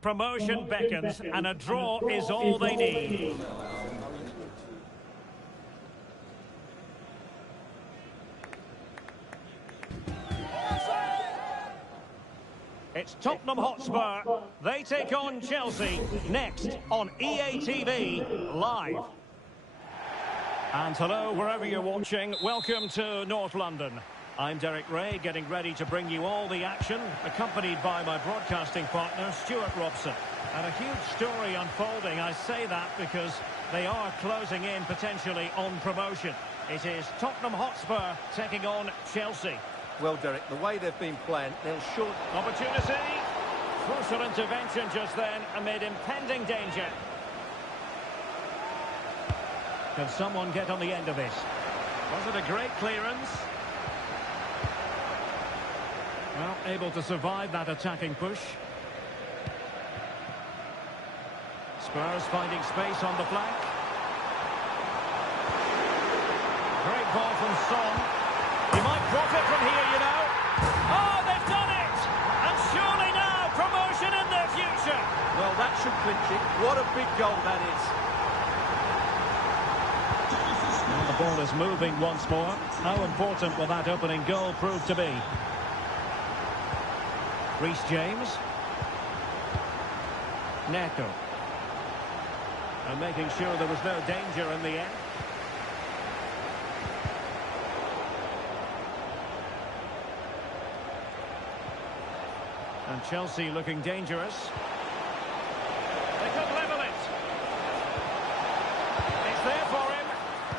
Promotion beckons, and a draw is all they need. It's Tottenham Hotspur. They take on Chelsea next on EA TV Live. And hello, wherever you're watching. Welcome to North London. I'm Derek Ray, getting ready to bring you all the action, accompanied by my broadcasting partner, Stuart Robson. And a huge story unfolding. I say that because they are closing in potentially on promotion. It is Tottenham Hotspur taking on Chelsea. Well, Derek, the way they've been playing, they're short. Opportunity. Crucial intervention just then amid impending danger. Can someone get on the end of this? Was it a great clearance? Well, able to survive that attacking push. Spurs finding space on the flank. Great ball from Son. He might profit from here, you know. Oh, they've done it! And surely now, promotion in their future. Well, that should clinch it. What a big goal that is. And the ball is moving once more. How important will that opening goal prove to be? Reece James. Neto. And making sure there was no danger in the end. And Chelsea looking dangerous. They could level it. It's there for him.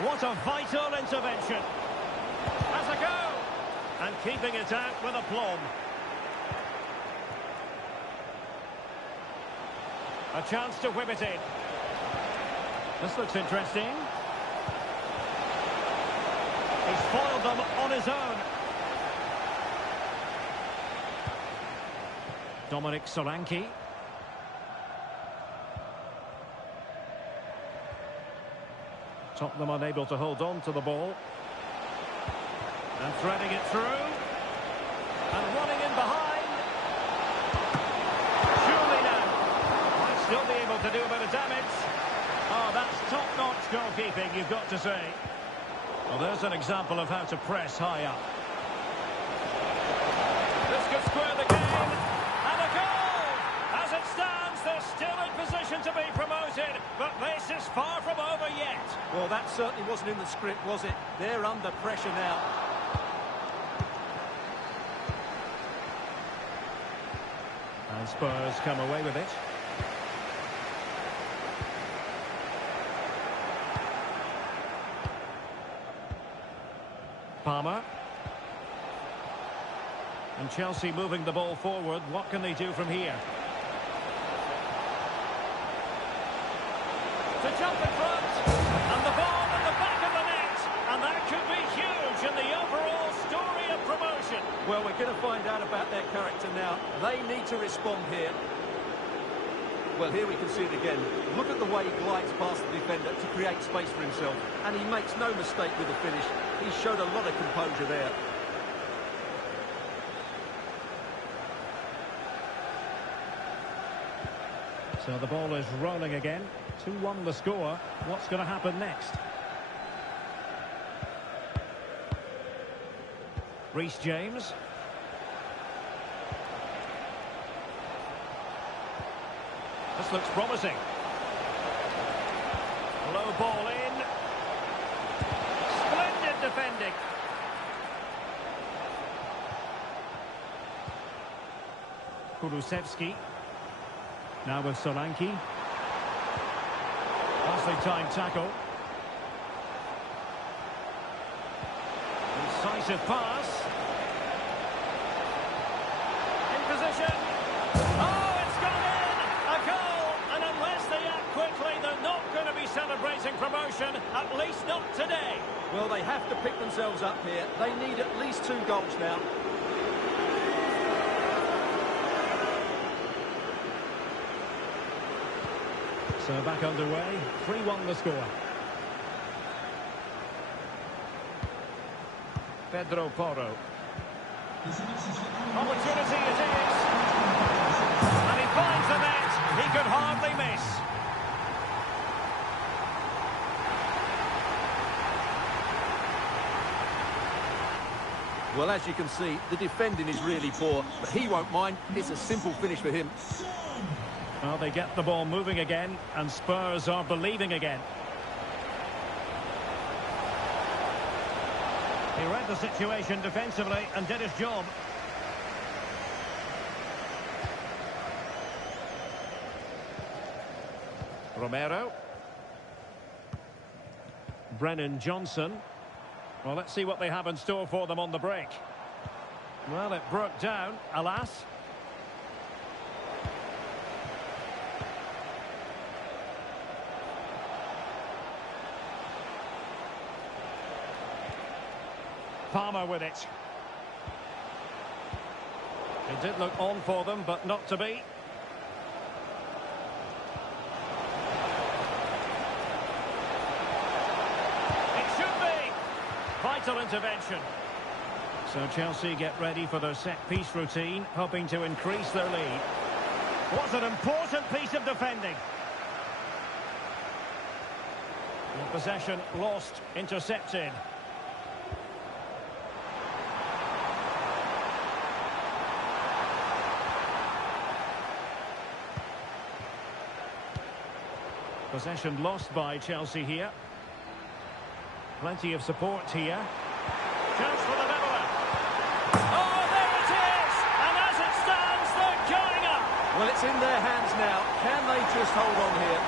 What a vital intervention. Has a go. And keeping it out with aplomb. A chance to whip it in. This looks interesting. He's foiled them on his own. Dominic Solanke. Tottenham unable to hold on to the ball. And threading it through. And running in behind. Surely now. Might still be able to do a bit of damage. Oh, that's top-notch goalkeeping, you've got to say. Well, there's an example of how to press high up. This could square the game. And a goal! As it stands, they're still in position to be promoted, but this is far from over yet. Well, that certainly wasn't in the script, was it? They're under pressure now. And Spurs come away with it. Palmer. And Chelsea moving the ball forward. What can they do from here? To jump in front. And the ball in the back of the net. And that could be huge in the overall story of promotion. Well, we're going to find out about their character now. They need to respond here. Well, here we can see it again. Look at the way he glides past the defender to create space for himself. And he makes no mistake with the finish. He showed a lot of composure there. So the ball is rolling again. 2-1 the score. What's going to happen next? Reece James. This looks promising. Low ball in. Splendid defending. Kulusevski. Now with Solanke. Nicely timed tackle. Incisive pass. In position. Oh, it's gone in! A goal! And unless they act quickly, they're not going to be celebrating promotion, at least not today. Well, they have to pick themselves up here. They need at least 2 goals now. So back underway, 3-1 the score. Pedro Porro. Opportunity it is. And he finds the net. He could hardly miss. Well, as you can see, the defending is really poor, but he won't mind. It's a simple finish for him. Well, they get the ball moving again, and Spurs are believing again. He read the situation defensively and did his job. Romero. Brennan Johnson. Well, let's see what they have in store for them on the break. Well, it broke down, alas. Palmer with it. It did look on for them, but not to be. Vital intervention. So Chelsea get ready for their set-piece routine, hoping to increase their lead. Was an important piece of defending. The possession lost, intercepted. Possession lost by Chelsea here. Plenty of support here. Chance for the leveller. Oh, there it is! And as it stands, they're going up! Well, it's in their hands now. Can they just hold on here?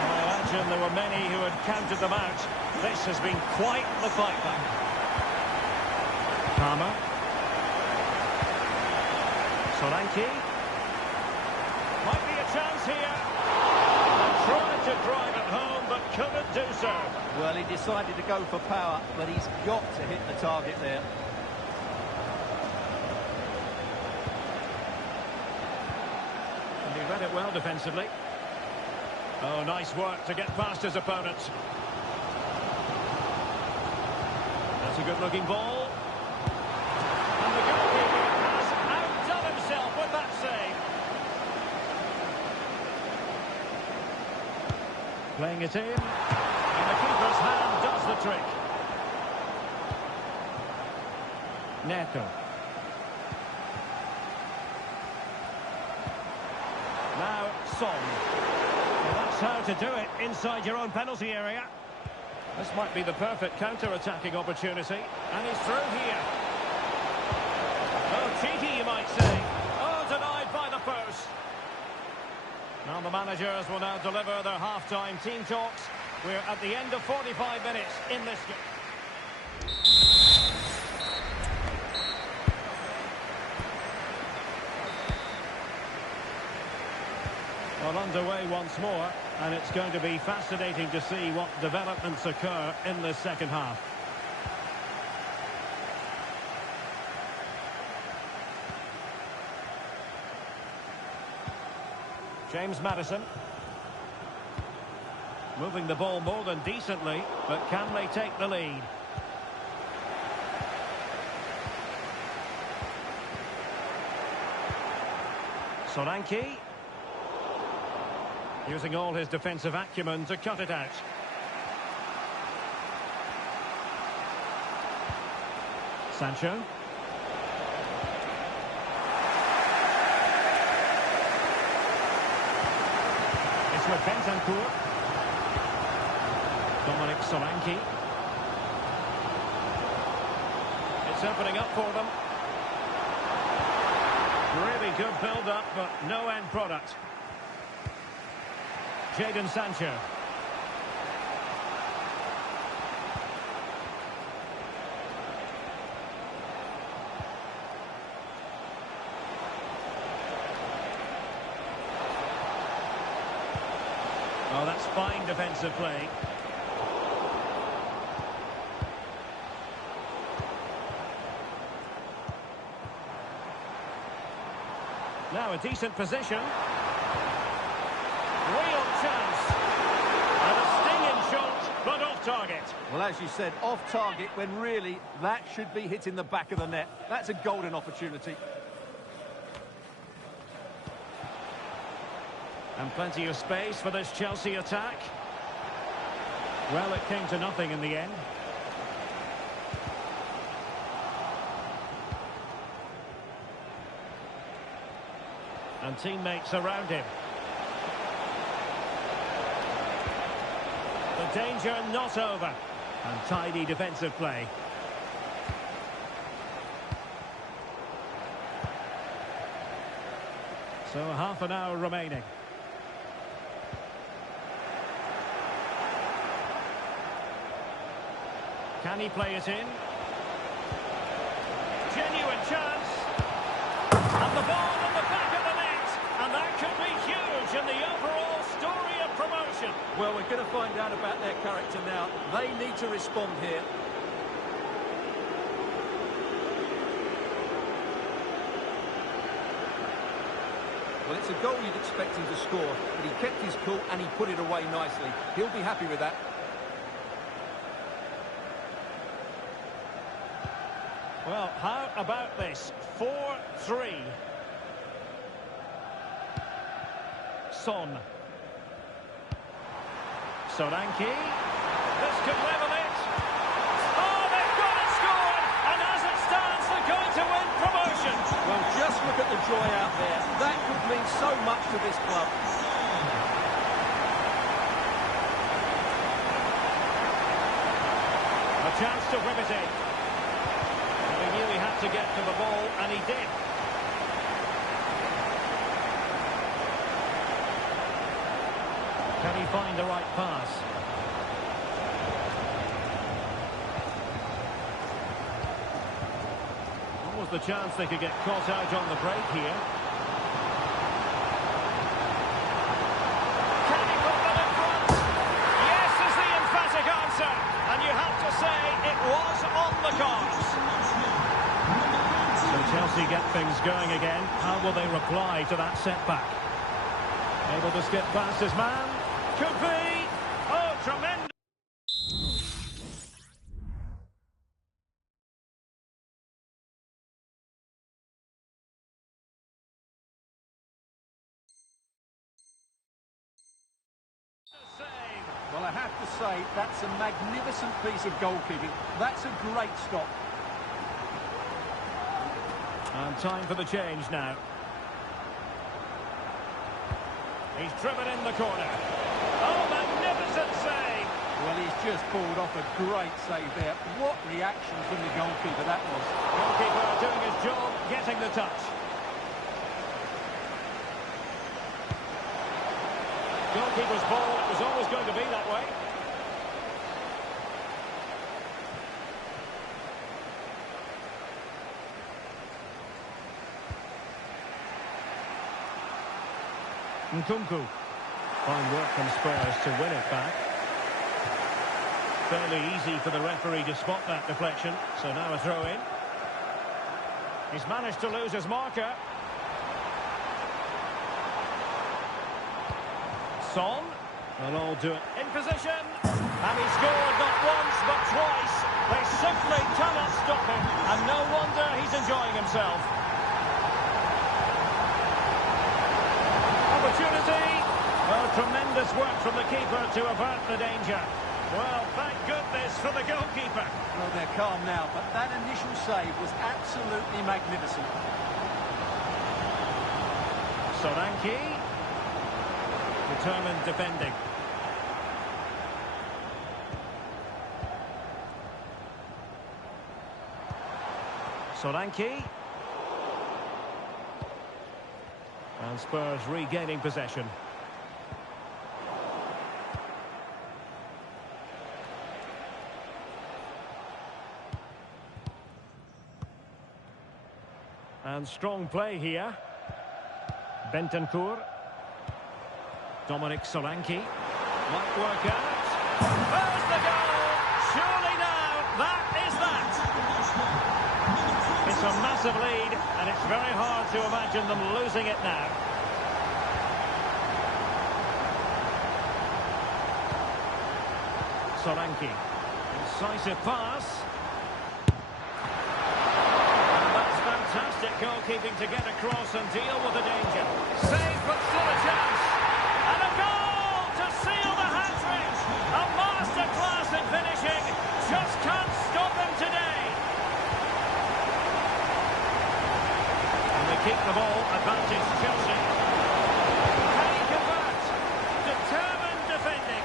I imagine there were many who had counted them out. This has been quite the fight back. Palmer. Solanke. Might be a chance here. Tried to drive it home, but couldn't do so. Well, he decided to go for power, but he's got to hit the target there. And he read it well defensively. Oh, nice work to get past his opponents. That's a good-looking ball. And the goalkeeper has outdone himself with that save. Playing it in, and the keeper's hand does the trick. Neto. Now Son. Well, that's how to do it inside your own penalty area. This might be the perfect counter-attacking opportunity, and he's through here. Oh, cheeky, you might say. Oh, denied by the post. Now the managers will now deliver their half-time team talks. We're at the end of 45 minutes in this game. Well, underway once more, and it's going to be fascinating to see what developments occur in the second half. James Maddison. Moving the ball more than decently, but can they take the lead? Solanke. Using all his defensive acumen to cut it out. Sancho. It's with Bentancur. Dominic Solanke. It's opening up for them. Really good build-up, but no end product. Jadon Sancho. Oh, that's fine defensive play. Now a decent position. Real chance. And a stinging shot, but off target. Well, as you said, off target when really that should be hitting the back of the net. That's a golden opportunity. And plenty of space for this Chelsea attack. Well, it came to nothing in the end. And teammates around him. The danger not over. And tidy defensive play. So half an hour remaining. Can he play it in? Genuine chance. And the ball in the back of the net. And that could be huge in the overall story of promotion. Well, we're going to find out about their character now. They need to respond here. Well, it's a goal you'd expect him to score, but he kept his cool and he put it away nicely. He'll be happy with that. Well, how about this? 4-3. Son. Solanke. This could level it. Oh, they've got it scored! And as it stands, they're going to win promotion. Well, just look at the joy out there. That could mean so much to this club. A chance to whip it in. He knew he had to get to the ball, and he did. Can he find the right pass? What was the chance they could get caught out on the break here? Can he put them in front? Yes is the emphatic answer. And you have to say it was on the cards. So Chelsea get things going again. How will they reply to that setback? Able to skip past his man. Could be. Oh, tremendous. Well, I have to say, that's a magnificent piece of goalkeeping. That's a great stop. And time for the change now. He's driven in the corner. Oh, magnificent save! Well, he's just pulled off a great save there. What reaction from the goalkeeper that was. Goalkeeper doing his job, getting the touch. Goalkeeper's ball, it was always going to be that way. Nkunku. Fine work from Spurs to win it back. Fairly easy for the referee to spot that deflection. So now a throw in. He's managed to lose his marker. Son. They'll all do it in position. And he scored not once but twice. They simply cannot stop him. And no wonder he's enjoying himself. Opportunity. Well, tremendous work from the keeper to avert the danger. Well, thank goodness for the goalkeeper. Well, they're calm now, but that initial save was absolutely magnificent. Solanke. Determined defending. Solanke. And Spurs regaining possession. And strong play here. Bentancur. Dominic Solanke. Might work out. There's the goal! Surely now, that is that! It's a massive lead, and it's very hard to imagine them losing it now. Solanke. Incisive pass. And that's fantastic goalkeeping to get across and deal with the danger. Save, but still a chance. keep the ball, advantage Chelsea. Can he convert? Determined defending.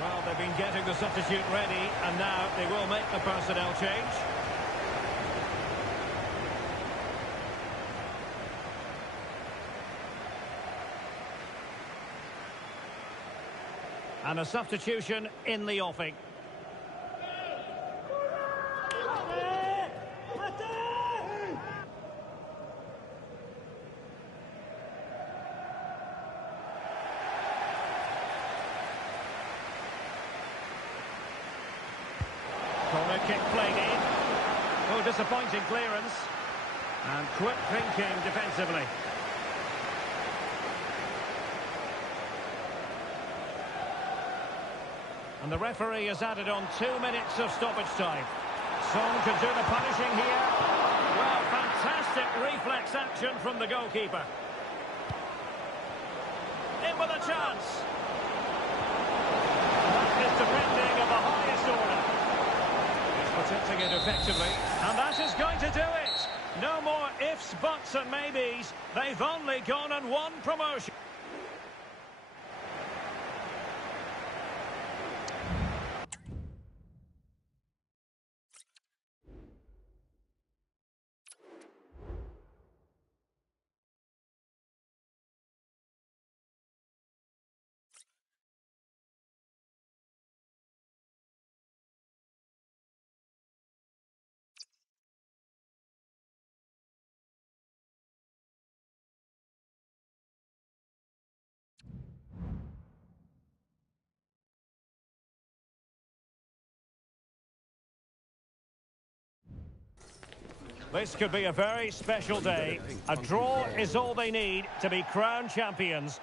Well, they've been getting the substitute ready, and now they will make the personnel change. And a substitution in the offing. Corner kick played in. Oh, disappointing clearance. And quick thinking defensively. And the referee has added on 2 minutes of stoppage time. Son could do the punishing here. Well, fantastic reflex action from the goalkeeper. In with a chance. That is defending of the highest order. He's protecting it effectively. And that is going to do it. No more ifs, buts and maybes. They've only gone and won promotion. This could be a very special day. A draw is all they need to be crowned champions.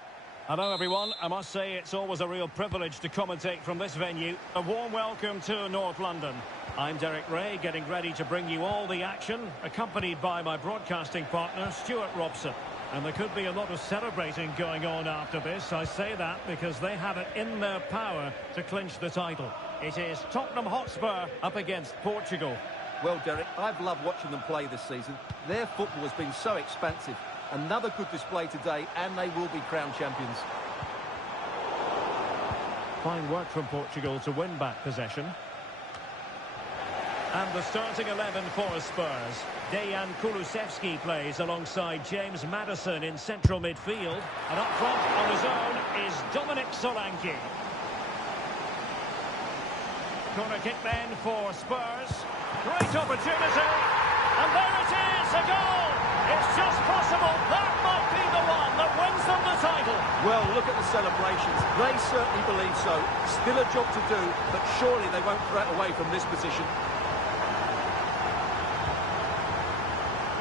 Hello everyone, I must say it's always a real privilege to commentate from this venue. A warm welcome to North London. I'm Derek Ray, getting ready to bring you all the action, accompanied by my broadcasting partner, Stuart Robson. And there could be a lot of celebrating going on after this. I say that because they have it in their power to clinch the title. It is Tottenham Hotspur up against Portugal. Well, Derek, I've loved watching them play this season. Their football has been so expansive. Another good display today, and they will be crowned champions. Fine work from Portugal to win back possession. And the starting 11 for Spurs. Dejan Kulusevski plays alongside James Maddison in central midfield. And up front on his own is Dominic Solanke. Corner kick then for Spurs. Great opportunity. And there it is, a goal. It's just possible that might be the one that wins them the title. Well, look at the celebrations. They certainly believe so. Still a job to do, but surely they won't throw it away from this position.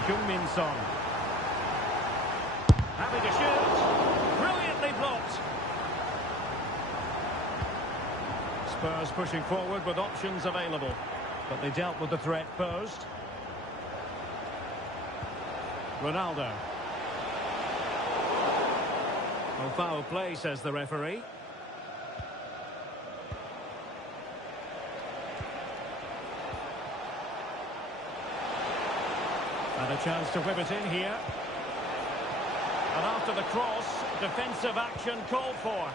Heung-min Son. Having to shoot. Brilliantly blocked. Spurs pushing forward with options available. But they dealt with the threat posed. Ronaldo. Well, foul play, says the referee. And a chance to whip it in here. And after the cross, defensive action called for.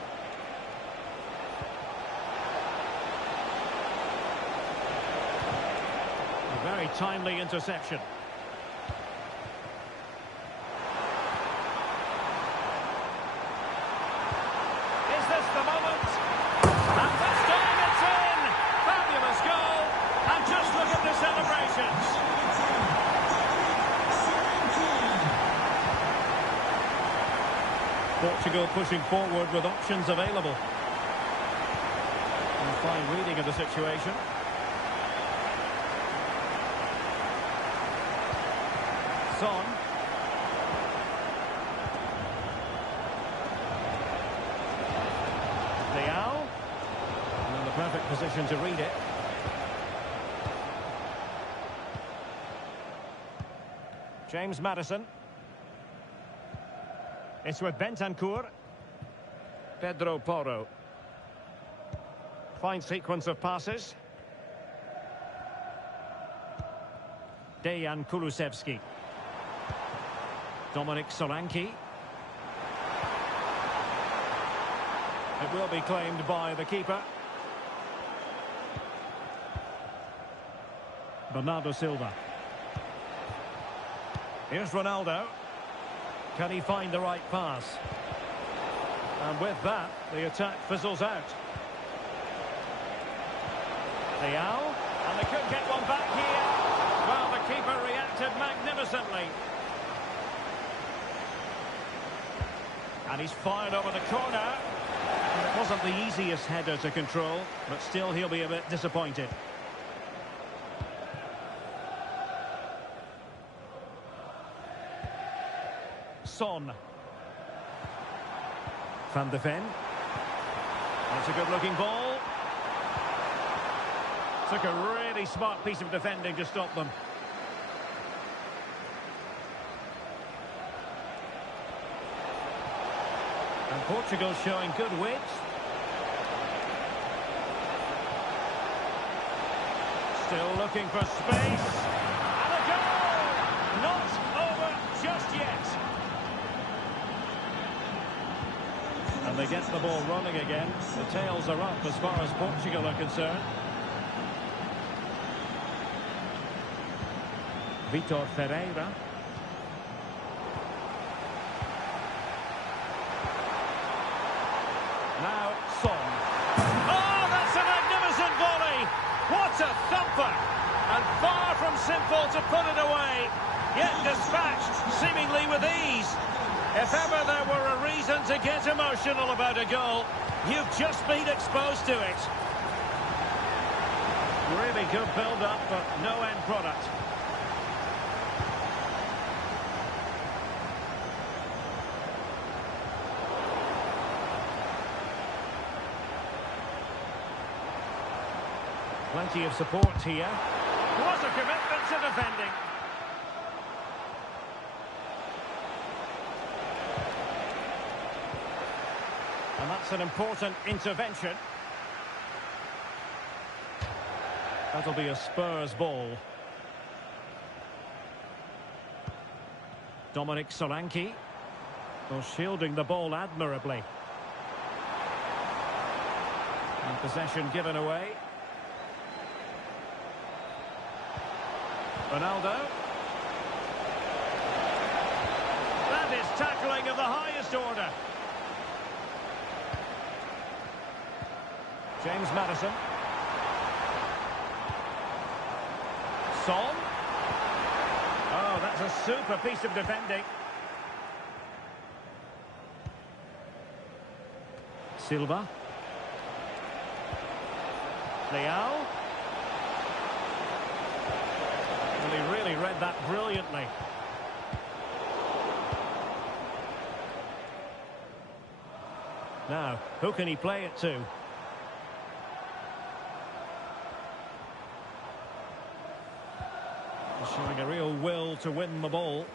A very timely interception. Is this the moment? And this time it's in! Fabulous goal! And just look at the celebrations. pushing forward with options available. And fine reading of the situation. Son. Leao. And in the perfect position to read it. James Maddison. It's with Bentancur. Pedro Porro. Fine sequence of passes. Dejan Kulusevski. Dominic Solanke. It will be claimed by the keeper. Bernardo Silva. Here's Ronaldo. Can he find the right pass? And with that, the attack fizzles out. Leao. And they could get one back here. Well, the keeper reacted magnificently. And he's fired over the corner. And it wasn't the easiest header to control, but still he'll be a bit disappointed. Son. Van de Ven. That's a good-looking ball. Took a really smart piece of defending to stop them. And Portugal showing good wit. Still looking for space. And a goal! Not over just yet. And they get the ball running again. The tails are up as far as Portugal are concerned. Vitor Ferreira. Now, Son. Oh, that's a magnificent volley! What a thumper! And far from simple to put it away, yet dispatched seemingly with ease. If ever there were a reason to get emotional about a goal, you've just been exposed to it. Really good build-up, but no end product. Plenty of support here. What a commitment to defending. And that's an important intervention. That'll be a Spurs ball. Dominic Solanke. Well, shielding the ball admirably. And possession given away. Ronaldo. That is tackling of the highest order. James Maddison. Son. Oh, that's a super piece of defending. Silva. Leao. Well, he really read that brilliantly. Now, who can he play it to? He's showing a real will to win the ball.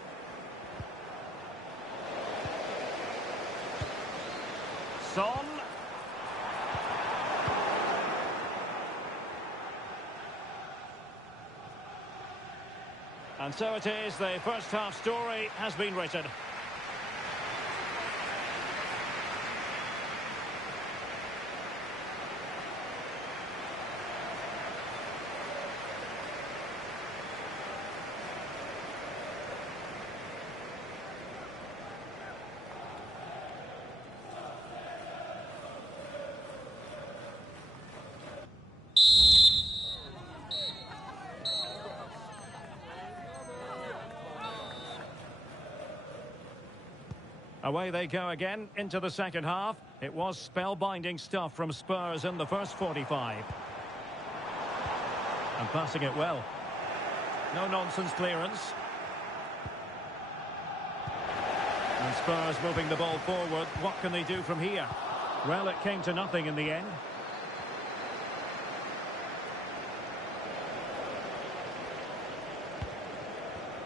Son. And so it is, the first half story has been written. Away they go again into the second half. It was spellbinding stuff from Spurs in the first 45. And passing it well. No-nonsense clearance. And Spurs moving the ball forward. What can they do from here? Well, it came to nothing in the end.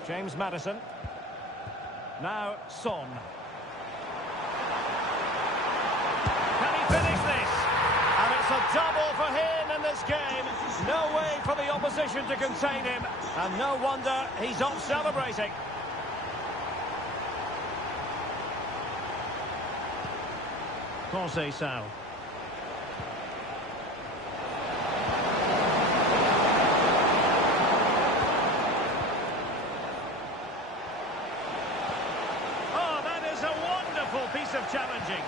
James Maddison. Now Son. Can he finish this? And it's a double for him in this game. No way for the opposition to contain him. And no wonder he's off celebrating. Conceição. Oh, that is a wonderful piece of challenging.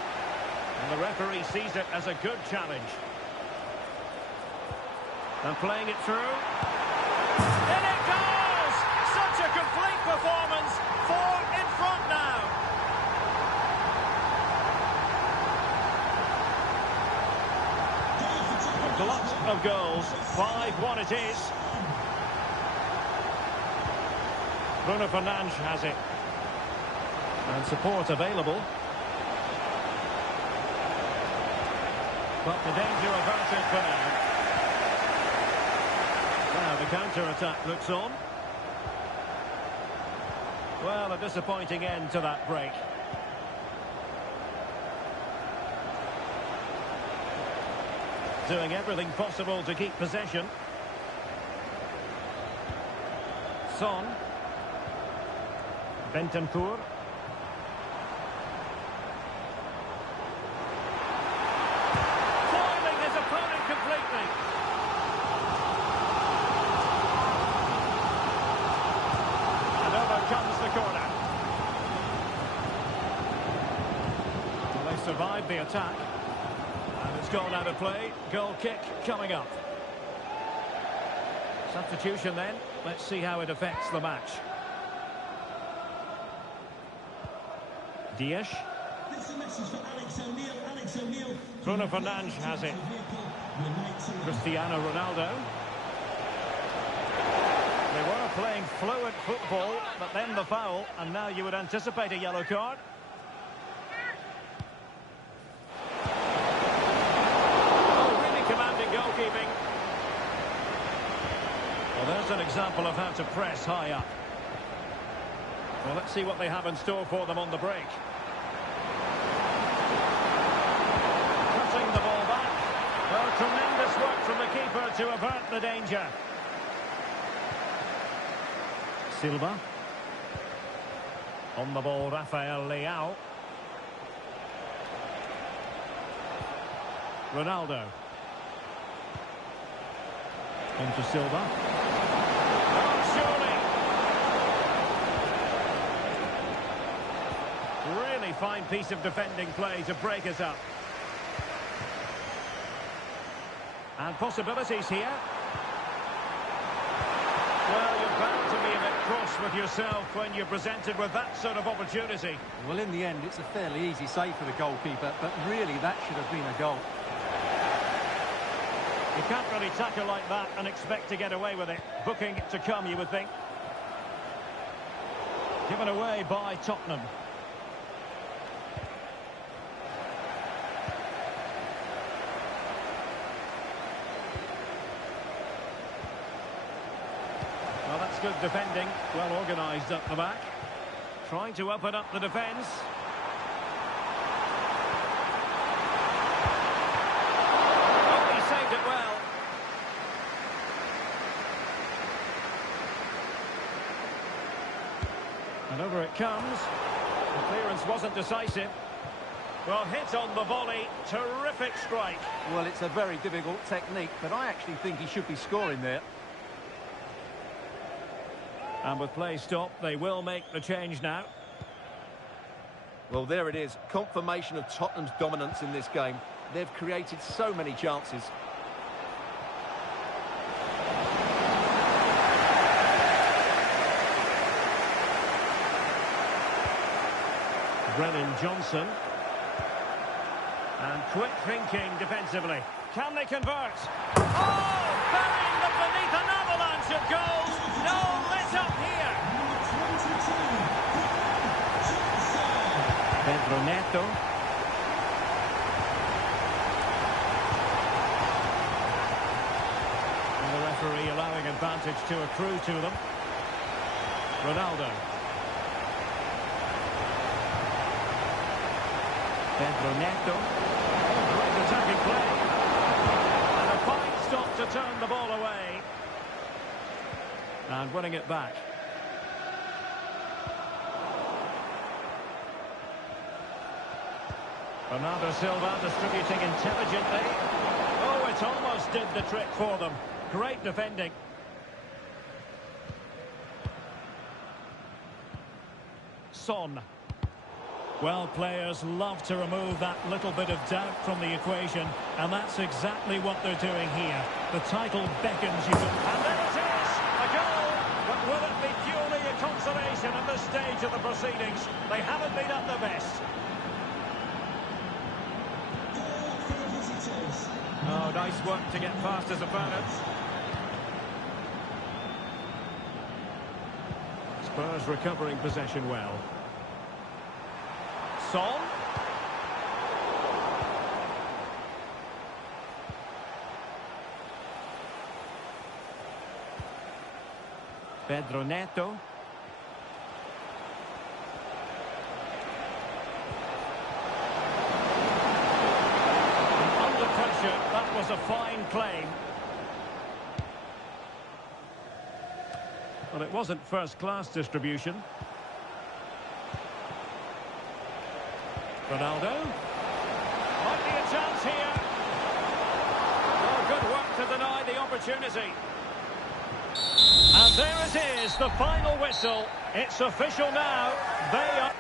And the referee sees it as a good challenge. And playing it through. In it goes! Such a complete performance. 4 in front now. A glut of goals. 5-1 it is. Bruno Fernandes has it. And support available. But the danger averted for now. Now the counter-attack looks on. Well, a disappointing end to that break. Doing everything possible to keep possession. Son. Bentancur. Foiling his opponent completely. And over comes the corner. Well, they survived the attack. And it's gone out of play. Goal kick coming up. Substitution then. Let's see how it affects the match. Dias. Bruno Fernandes has it. Cristiano Ronaldo. They were playing fluid football, but then the foul, and now you would anticipate a yellow card. Goalkeeping. Well, there's an example of how to press high up. Well, let's see what they have in store for them on the break. Cutting the ball back. Well, tremendous work from the keeper to avert the danger. Silva. On the ball, Rafael Leao. Ronaldo. Into Silva. Oh, surely. Really fine piece of defending play to break us up. And possibilities here. Well, you're bound to be a bit cross with yourself when you're presented with that sort of opportunity. Well, in the end, it's a fairly easy save for the goalkeeper, but really that should have been a goal. You can't really tackle like that and expect to get away with it. Booking to come, you would think. Given away by Tottenham. Well, that's good defending. Well organised up the back. Trying to open up the defence. Saved it well. And over it comes. The clearance wasn't decisive. Well, hit on the volley. Terrific strike. Well, it's a very difficult technique, but I actually think he should be scoring there. And with play stopped, they will make the change now. Well, there it is. Confirmation of Tottenham's dominance in this game. They've created so many chances. Brennan Johnson. And quick thinking defensively. Can they convert? Oh! Burying them beneath an avalanche of goals. No let up here. Pedro Neto. And the referee allowing advantage to accrue to them. Ronaldo. Pedro Neto. Great attacking play. And a fine stop to turn the ball away. And winning it back. Bernardo Silva distributing intelligently. Oh, it almost did the trick for them. Great defending. Son. Well, players love to remove that little bit of doubt from the equation, and that's exactly what they're doing here. The title beckons you. And there it is! A goal! But will it be purely a consolation at this stage of the proceedings? They haven't been at their best. Oh, nice work to get past his opponents. Spurs recovering possession well. Son. Pedro Neto. And under pressure, that was a fine claim. Well, it wasn't first-class distribution. Ronaldo. Might be a chance here. Oh, good work to deny the opportunity. And there it is, the final whistle. It's official now. They are...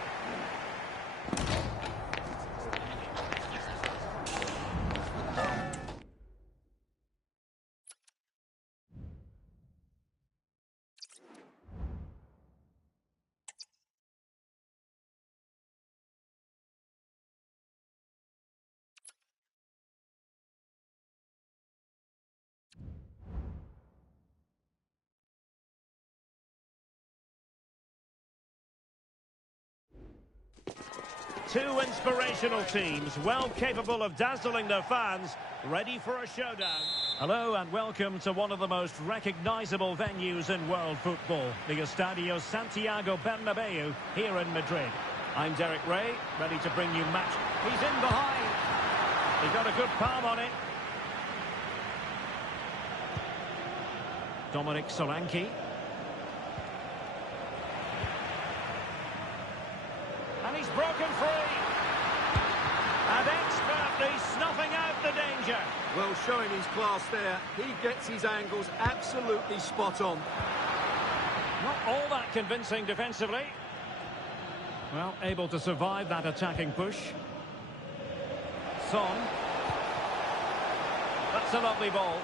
Two inspirational teams, well capable of dazzling their fans, ready for a showdown. Hello and welcome to one of the most recognisable venues in world football, the Estadio Santiago Bernabeu here in Madrid. I'm Derek Ray, ready to bring you match. He's in behind. He got a good palm on it. Dominic Solanke. And he's broken free. And expertly snuffing out the danger. Well, showing his class there. He gets his angles absolutely spot on. Not all that convincing defensively. Well, able to survive that attacking push. Son. That's a lovely ball.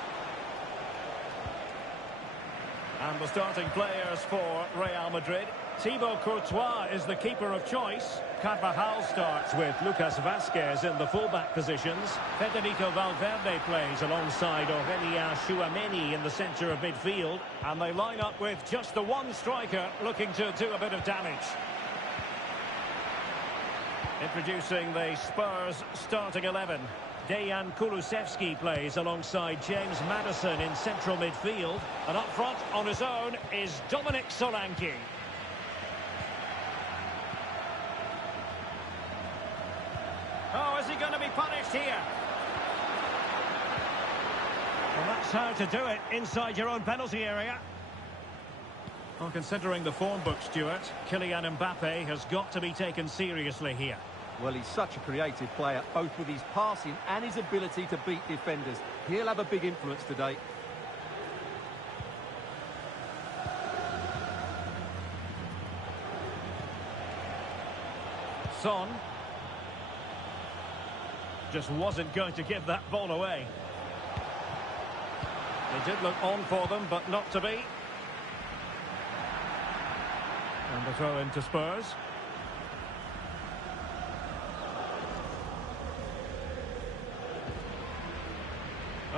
And the starting players for Real Madrid. Thibaut Courtois is the keeper of choice. Carvajal starts with Lucas Vázquez in the fullback positions. Federico Valverde plays alongside Aurelien Tchouameni in the centre of midfield. And they line up with just the one striker looking to do a bit of damage. Introducing the Spurs starting 11. Dejan Kulusevski plays alongside James Maddison in central midfield. And up front on his own is Dominic Solanke. Oh, is he going to be punished here? Well, that's how to do it inside your own penalty area. Well, considering the form book, Stuart, Kylian Mbappe has got to be taken seriously here. Well, he's such a creative player, both with his passing and his ability to beat defenders. He'll have a big influence today. Son. Just wasn't going to give that ball away. They did look on for them, but not to be. And the throw into Spurs.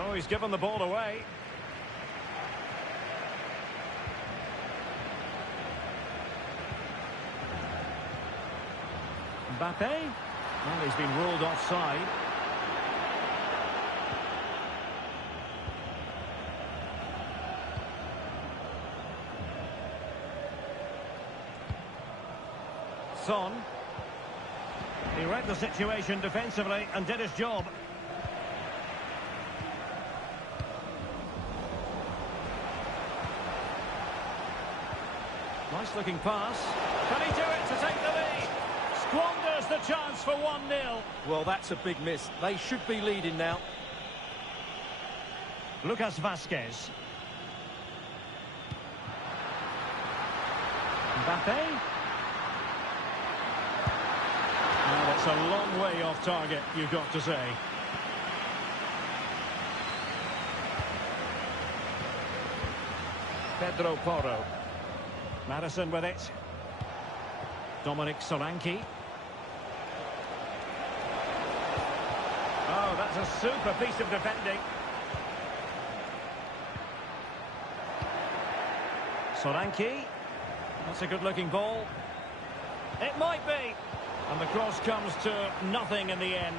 Oh, he's given the ball away. Mbappe. Well, he's been ruled offside. Son. He read the situation defensively and did his job. Nice looking pass. Can he do it to take the lead? Squanders the chance for 1-0. Well, that's a big miss. They should be leading now. Lucas Vazquez. Mbappe. Well, it's a long way off target, you've got to say. Pedro Porro. Madison with it. Dominic Solanke. Oh, that's a super piece of defending. Solanke. That's a good-looking ball. It might be. And the cross comes to nothing in the end.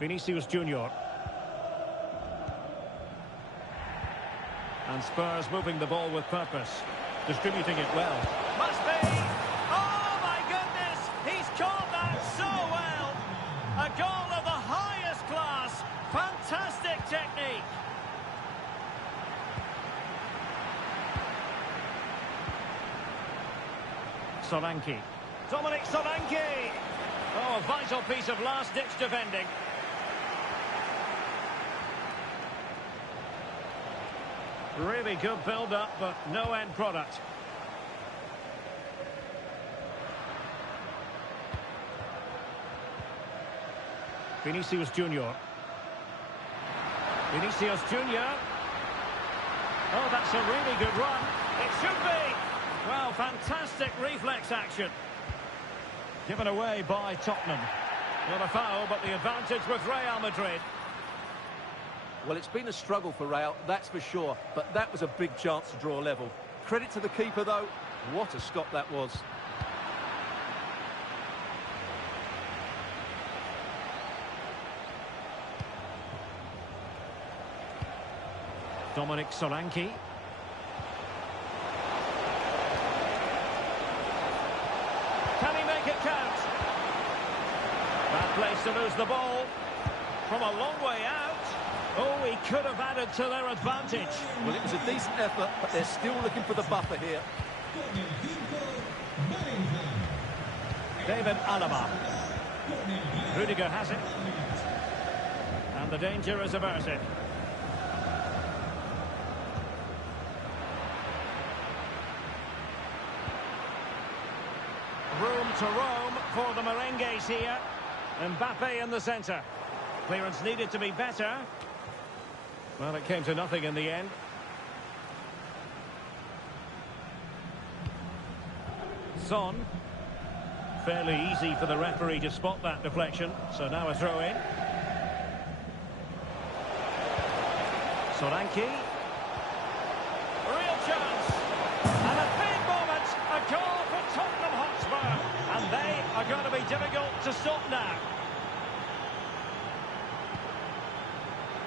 Vinicius Junior. And Spurs moving the ball with purpose, distributing it well. Must be! Oh my goodness! He's caught that so well! A goal of the highest class! Fantastic technique! Solanke. Dominic Solanke! Oh, a vital piece of last-ditch defending. Really good build-up, but no end product. Vinicius Junior. Vinicius Junior. Oh, that's a really good run. It should be. Well, fantastic reflex action. Given away by Tottenham. Not a foul, but the advantage with Real Madrid. Well, it's been a struggle for Real, that's for sure, but that was a big chance to draw level. Credit to the keeper, though. What a stop that was. Dominic Solanke. Can he make it count? Bad place to lose the ball. From a long way out. Oh, he could have added to their advantage. Well, it was a decent effort, but they're still looking for the buffer here. David Alaba. Rudiger has it. And the danger is averted. Room to roam for the merengues here. Mbappe in the centre. Clearance needed to be better. Well, it came to nothing in the end. Son. Fairly easy for the referee to spot that deflection. So now a throw in. Solanke. Real chance. And a big moment. A goal for Tottenham Hotspur. And they are going to be difficult to stop now.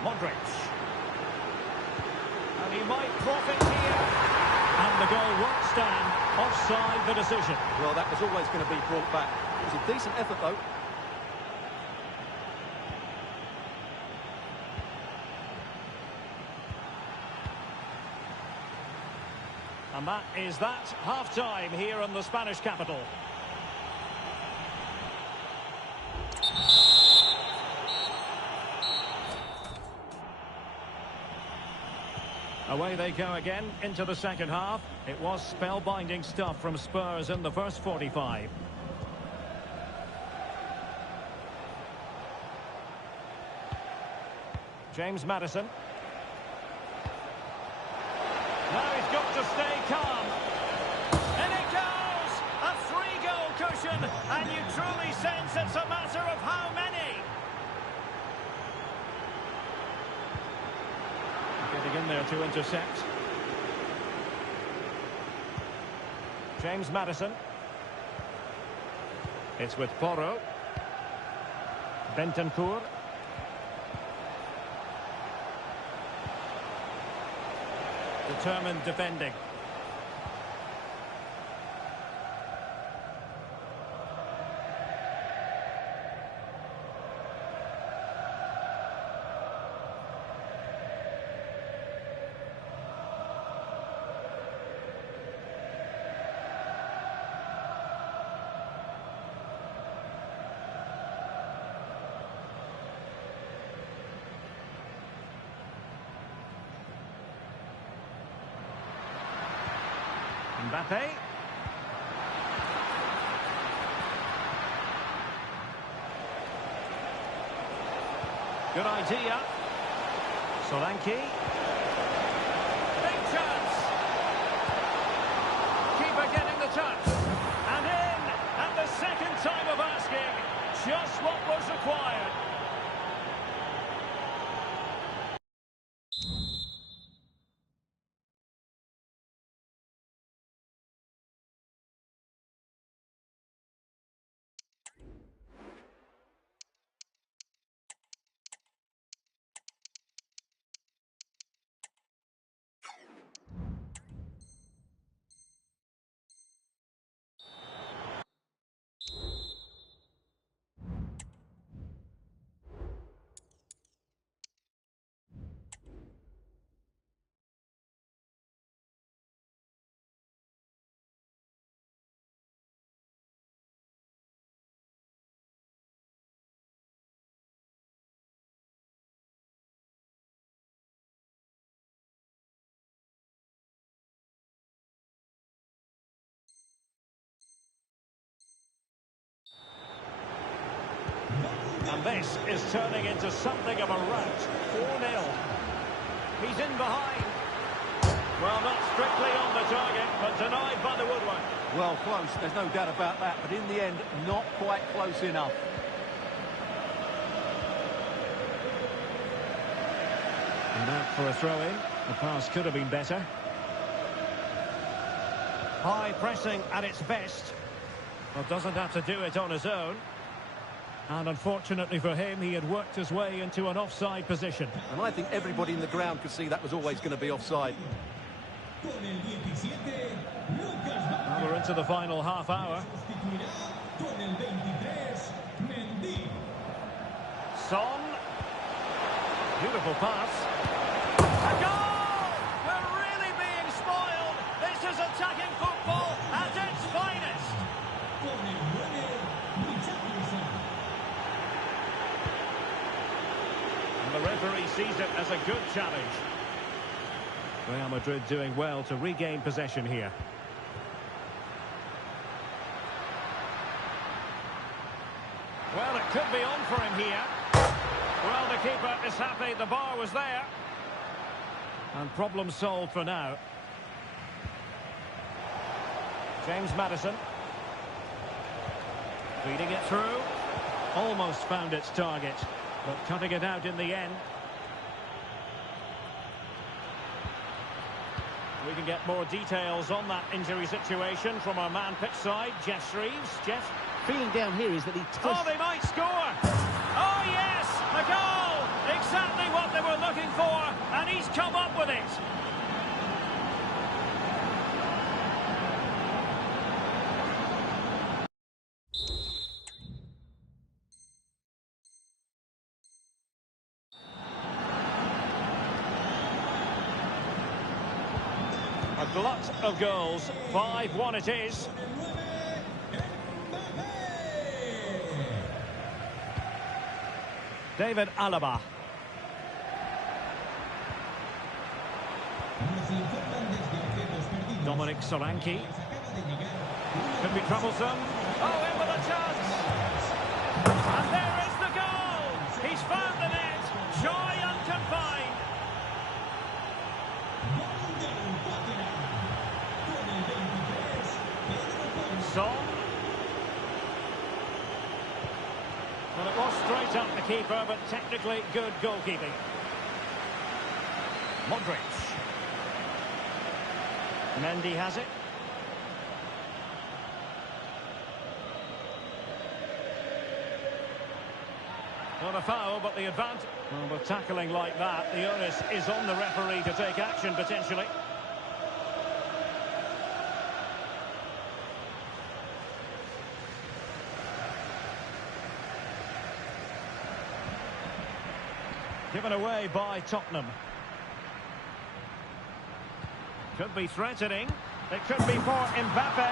Modric. And he might profit here. And the goal won't stand. Offside the decision. Well, that was always going to be brought back. It was a decent effort, though. And that is that. Half-time here in the Spanish capital. Away they go again into the second half. It was spellbinding stuff from Spurs in the first 45. James Maddison. Now he's got to stay calm. And it goes! A 3-goal cushion, and you truly sense it's a matter of how many. Getting in there to intercept. James Maddison. It's with Porro. Bentancur. Determined defending. Mbappe. Good idea. Solanke. Big chance. Keeper getting the touch. And in at the second time of asking. Just what was required. And this is turning into something of a rout. 4-0. He's in behind. Well, not strictly on the target, but denied by the woodwork. Well, close, there's no doubt about that, but in the end, not quite close enough. And that for a throw-in. The pass could have been better. High pressing at its best. Well, doesn't have to do it on his own. And unfortunately for him, he had worked his way into an offside position. And I think everybody in the ground could see that was always going to be offside. Well, we're into the final half hour. Son. Beautiful pass. A goal! We're really being spoiled. This is attacking football at its finest. And the referee sees it as a good challenge. Real Madrid doing well to regain possession here. Well, it could be on for him here. Well, the keeper is happy the bar was there. And problem solved for now. James Maddison. Feeding it through. Almost found its target, but cutting it out in the end. We can get more details on that injury situation from our man pitch side, Jeff Reeves. Jeff? Feeling down here is that he twists... Oh, they might score! Oh, yes! A goal! Exactly what they were looking for, and he's come up with it. A glut of goals. 5-1 it is. David Alaba. Dominic Solanke. Could be troublesome. Oh, in with a chance. And there is the goal. He's found the net. Joy unconfessed. keeper, but technically good goalkeeping. Modric. Mendy has it. Not a foul, but the advantage. Well, with tackling like that, the onus is on the referee to take action, potentially. Given away by Tottenham. Could be threatening. It could be for Mbappe.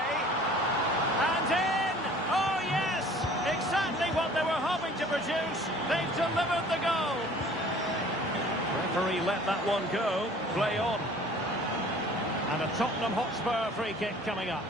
And in! Oh, yes! Exactly what they were hoping to produce. They've delivered the goal. Referee let that one go. Play on. And a Tottenham Hotspur free kick coming up.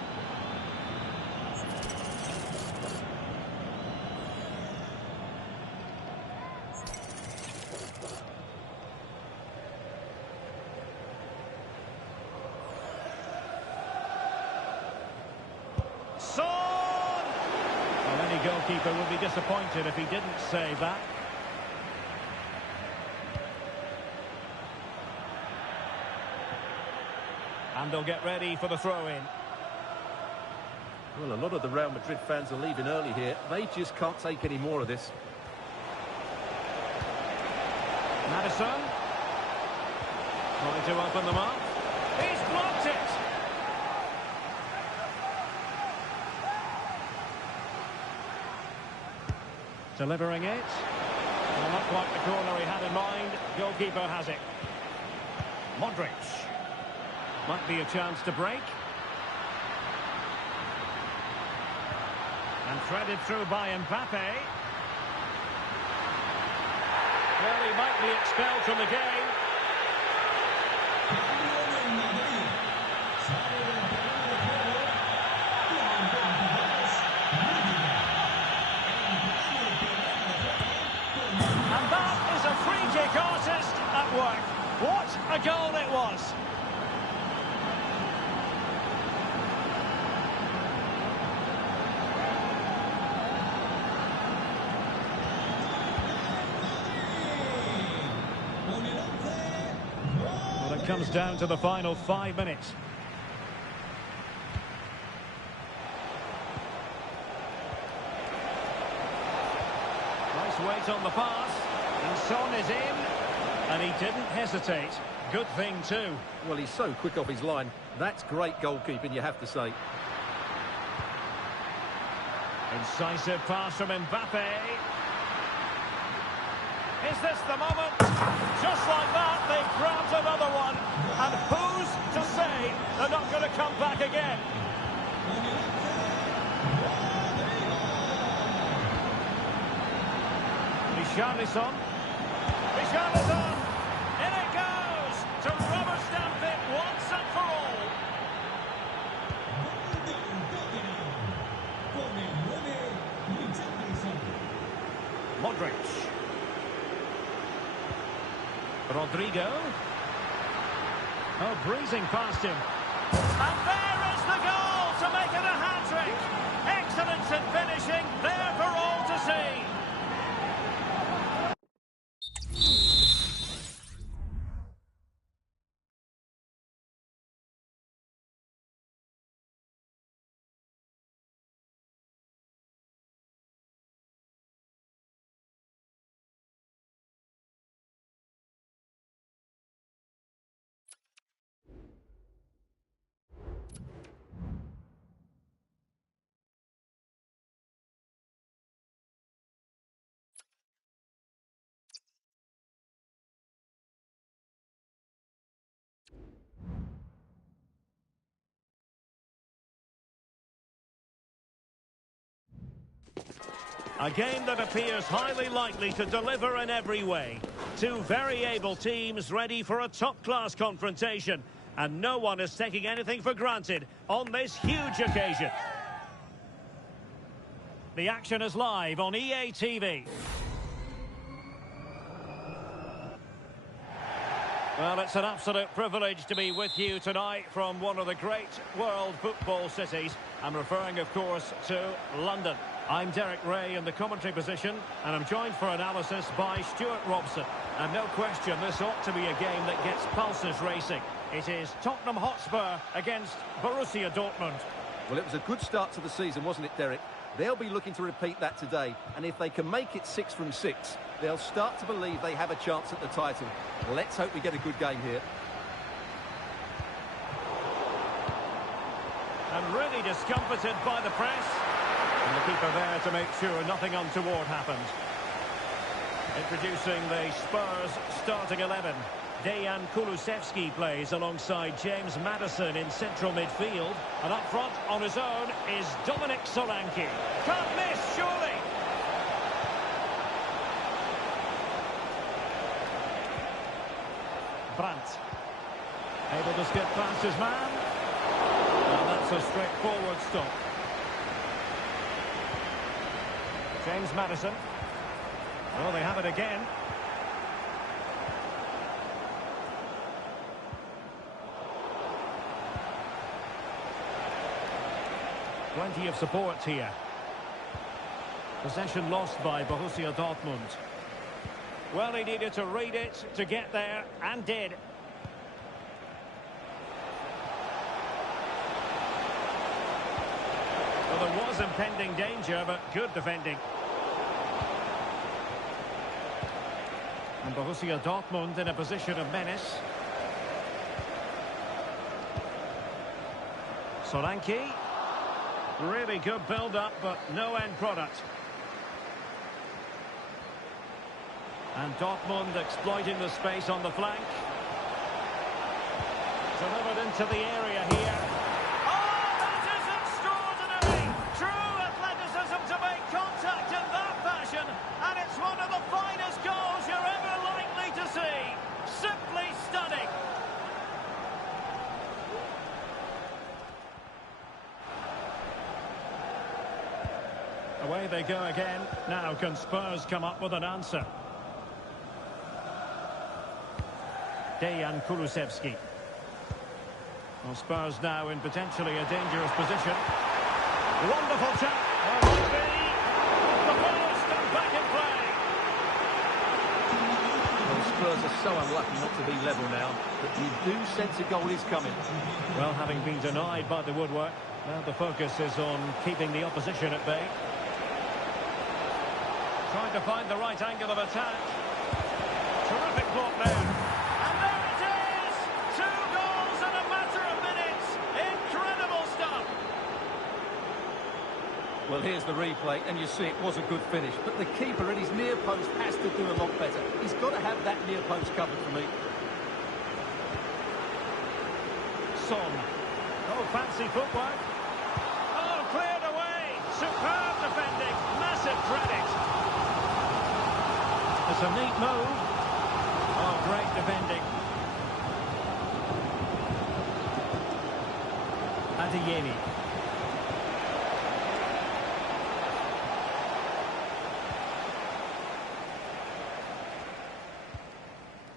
Well, any goalkeeper would be disappointed if he didn't save that. And they'll get ready for the throw-in. Well, a lot of the Real Madrid fans are leaving early here. They just can't take any more of this. Madison. Trying to open them up. He's blocked it. Delivering it. Well, not quite the corner he had in mind. Goalkeeper has it. Modric. Might be a chance to break. And threaded through by Mbappe. Well, he might be expelled from the game. And that is a free kick artist at work. What a goal it was. Well, it comes down to the final 5 minutes. Nice weight on the pass. And Son is in. And he didn't hesitate. Good thing too. Well, he's so quick off his line. That's great goalkeeping, you have to say. Incisive pass from Mbappe. Is this the moment? Just like that, they've grabbed another one. And who's to say they're not going to come back again? Richarlison. Richarlison. In it goes to rubber stamp it once and for all. Modric. Rodrigo. Oh, breezing past him. And there is the goal to make it a hat-trick. Excellence in finishing, there for all to see. A game that appears highly likely to deliver in every way. Two very able teams ready for a top-class confrontation. And no one is taking anything for granted on this huge occasion. The action is live on EA TV. Well, it's an absolute privilege to be with you tonight from one of the great world football cities. I'm referring, of course, to London. I'm Derek Ray in the commentary position, and I'm joined for analysis by Stuart Robson. And no question, this ought to be a game that gets pulses racing. It is Tottenham Hotspur against Borussia Dortmund. Well, it was a good start to the season, wasn't it, Derek? They'll be looking to repeat that today, and if they can make it 6 from 6, they'll start to believe they have a chance at the title. Let's hope we get a good game here. And really discomfited by the press. And the keeper there to make sure nothing untoward happened. Introducing the Spurs starting 11. Dejan Kulusevski plays alongside James Maddison in central midfield. And up front on his own is Dominic Solanke. Can't miss, surely! Brandt. Able to skip past his man. And that's a straightforward stop. James Maddison. Well, they have it again. Plenty of support here. Possession lost by Borussia Dortmund. Well, he needed to read it to get there, and did. Well, there was impending danger, but good defending. And Borussia Dortmund in a position of menace. Solanke. Really good build-up, but no end product. And Dortmund exploiting the space on the flank. Delivered into the area here. Oh, that is extraordinary! True athleticism to make contact in that fashion. And it's one of the finest goals you're ever likely to see. Simply stunning. Away they go again. Now can Spurs come up with an answer? Dejan Kulusevski. Well, Spurs now in potentially a dangerous position. Wonderful chance. Oh, might be. The ball's come back in play. Well, Spurs are so unlucky not to be level now, but you do sense a goal is coming. Well, having been denied by the woodwork, now the focus is on keeping the opposition at bay. Trying to find the right angle of attack. Terrific block there. And there it is! 2 goals in a matter of minutes. Incredible stuff. Well, here's the replay, and you see it was a good finish, but the keeper at his near post has to do a lot better. He's got to have that near post covered for me. Son. Oh, fancy footwork. Oh, cleared away. Superb defending. Massive credit. It's a neat move. Oh, great defending. Adeyemi.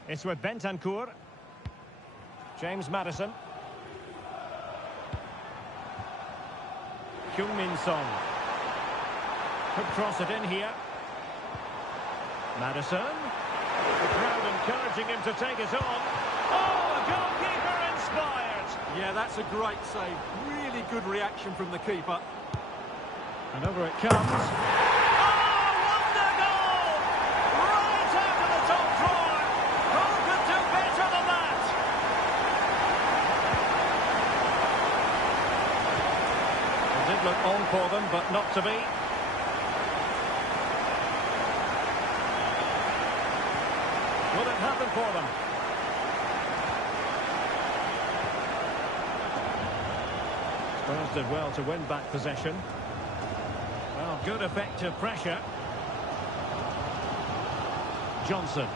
It's with Bentancur. James Maddison. Heung-min Son. Could cross it in here. Maddison. The crowd encouraging him to take it on. Oh, a goalkeeper inspired. Yeah, that's a great save. Really good reaction from the keeper. And over it comes. Oh, wonder goal! Right out of the top drawer. Who could do better than that? It did look on for them, but not to be. Will it happen for them? Spurs did well to win back possession. Well, good effective pressure. Johnson.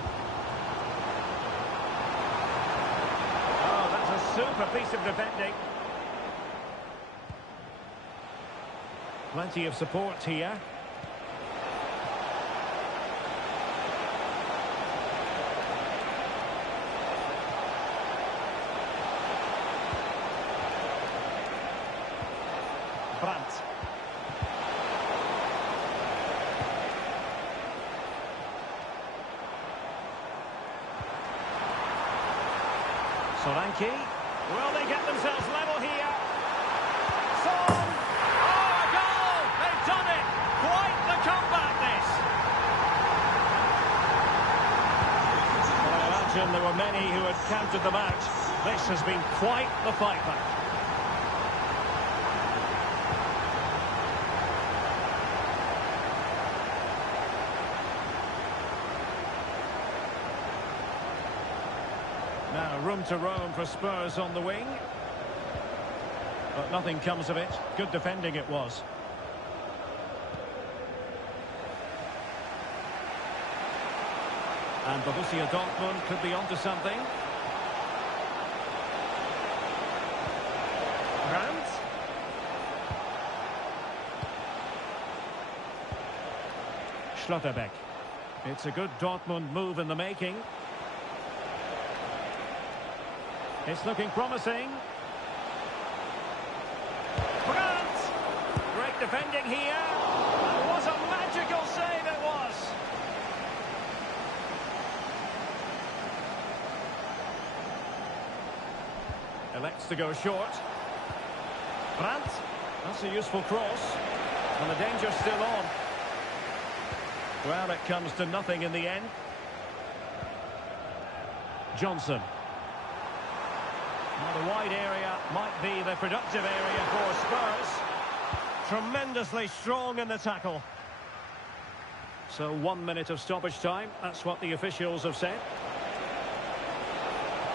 Oh, that's a super piece of defending. Plenty of support here. Brandt. Solanke. Will they get themselves level here? Son! Oh, a goal! They've done it! Quite the comeback, this! Well, I imagine there were many who had counted them out. This has been quite the fight back. Now, room to roam for Spurs on the wing. But nothing comes of it. Good defending it was. And Borussia Dortmund could be onto something. Brandt. Schlotterbeck. It's a good Dortmund move in the making. It's looking promising. Brandt! Great defending here. And what a magical save it was. Elects to go short. Brandt. That's a useful cross. And the danger's still on. Well, it comes to nothing in the end. Johnson. Well, the wide area might be the productive area for Spurs. Tremendously strong in the tackle. So 1 minute of stoppage time. That's what the officials have said.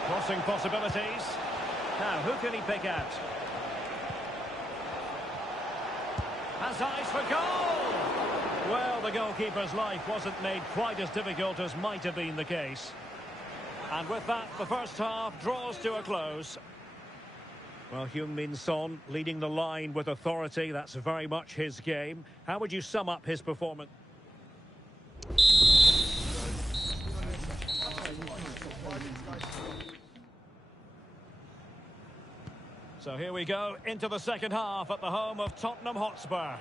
Crossing possibilities. Now, who can he pick out? Has eyes for goal! Well, the goalkeeper's life wasn't made quite as difficult as might have been the case. And with that, the first half draws to a close. Well, Heung-min Son leading the line with authority. That's very much his game. How would you sum up his performance? So here we go into the second half at the home of Tottenham Hotspur.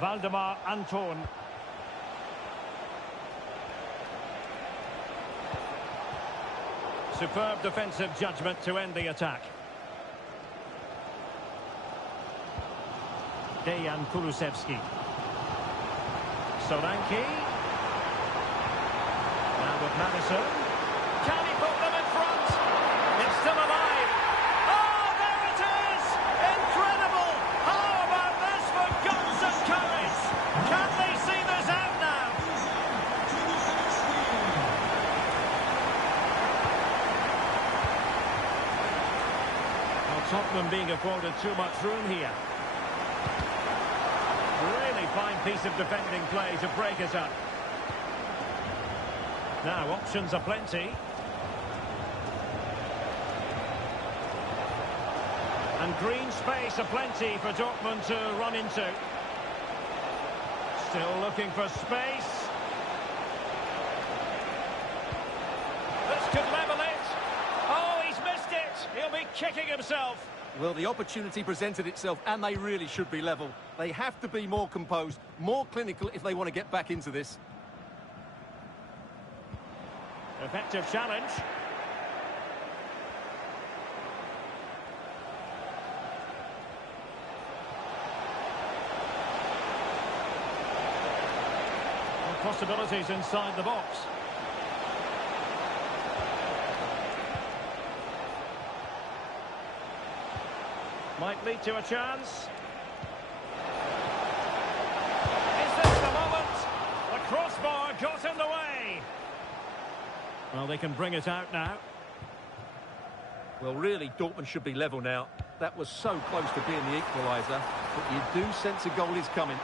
Valdemar Anton. Superb defensive judgment to end the attack. Dejan Kulusevski. Solanke. Now with Madison. Can he put them in front? It's still alive. Oh, there it is! Incredible! How about this for guts and courage? Can they see this out now? Well, Tottenham being afforded too much room here. Really fine piece of defending play to break us up. Now, options are plenty. And green space aplenty for Dortmund to run into. Still looking for space. This could level it. Oh, he's missed it. He'll be kicking himself. Well, the opportunity presented itself, and they really should be level. They have to be more composed, more clinical if they want to get back into this. Effective challenge. Possibilities inside the box. Might lead to a chance. Is this the moment? The crossbar got in the way. Well, they can bring it out now. Well, really, Dortmund should be level now. That was so close to being the equaliser, but you do sense a goal is coming.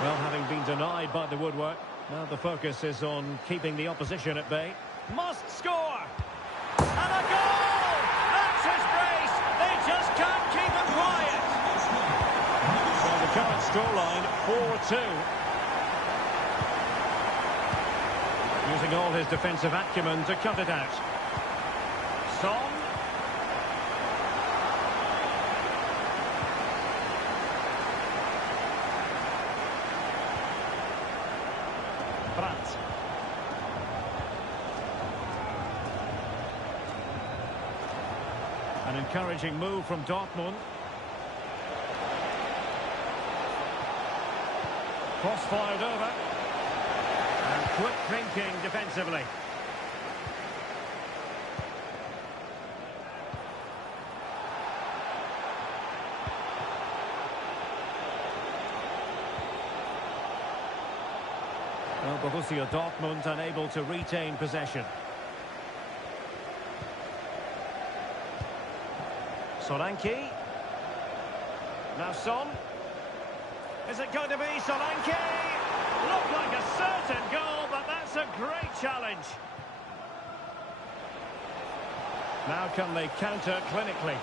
Well, having been denied by the woodwork, now the focus is on keeping the opposition at bay. Must score! And a goal! That's his brace! They just can't keep him quiet! Well, the current scoreline, 4-2. Using all his defensive acumen to cut it out. Son. Brandt. An encouraging move from Dortmund. Cross fired over. And quick thinking defensively. Well, Borussia Dortmund unable to retain possession. Solanke. Now Son. Is it going to be Solanke? Looked like a certain goal, but that's a great challenge. Now can they counter clinically?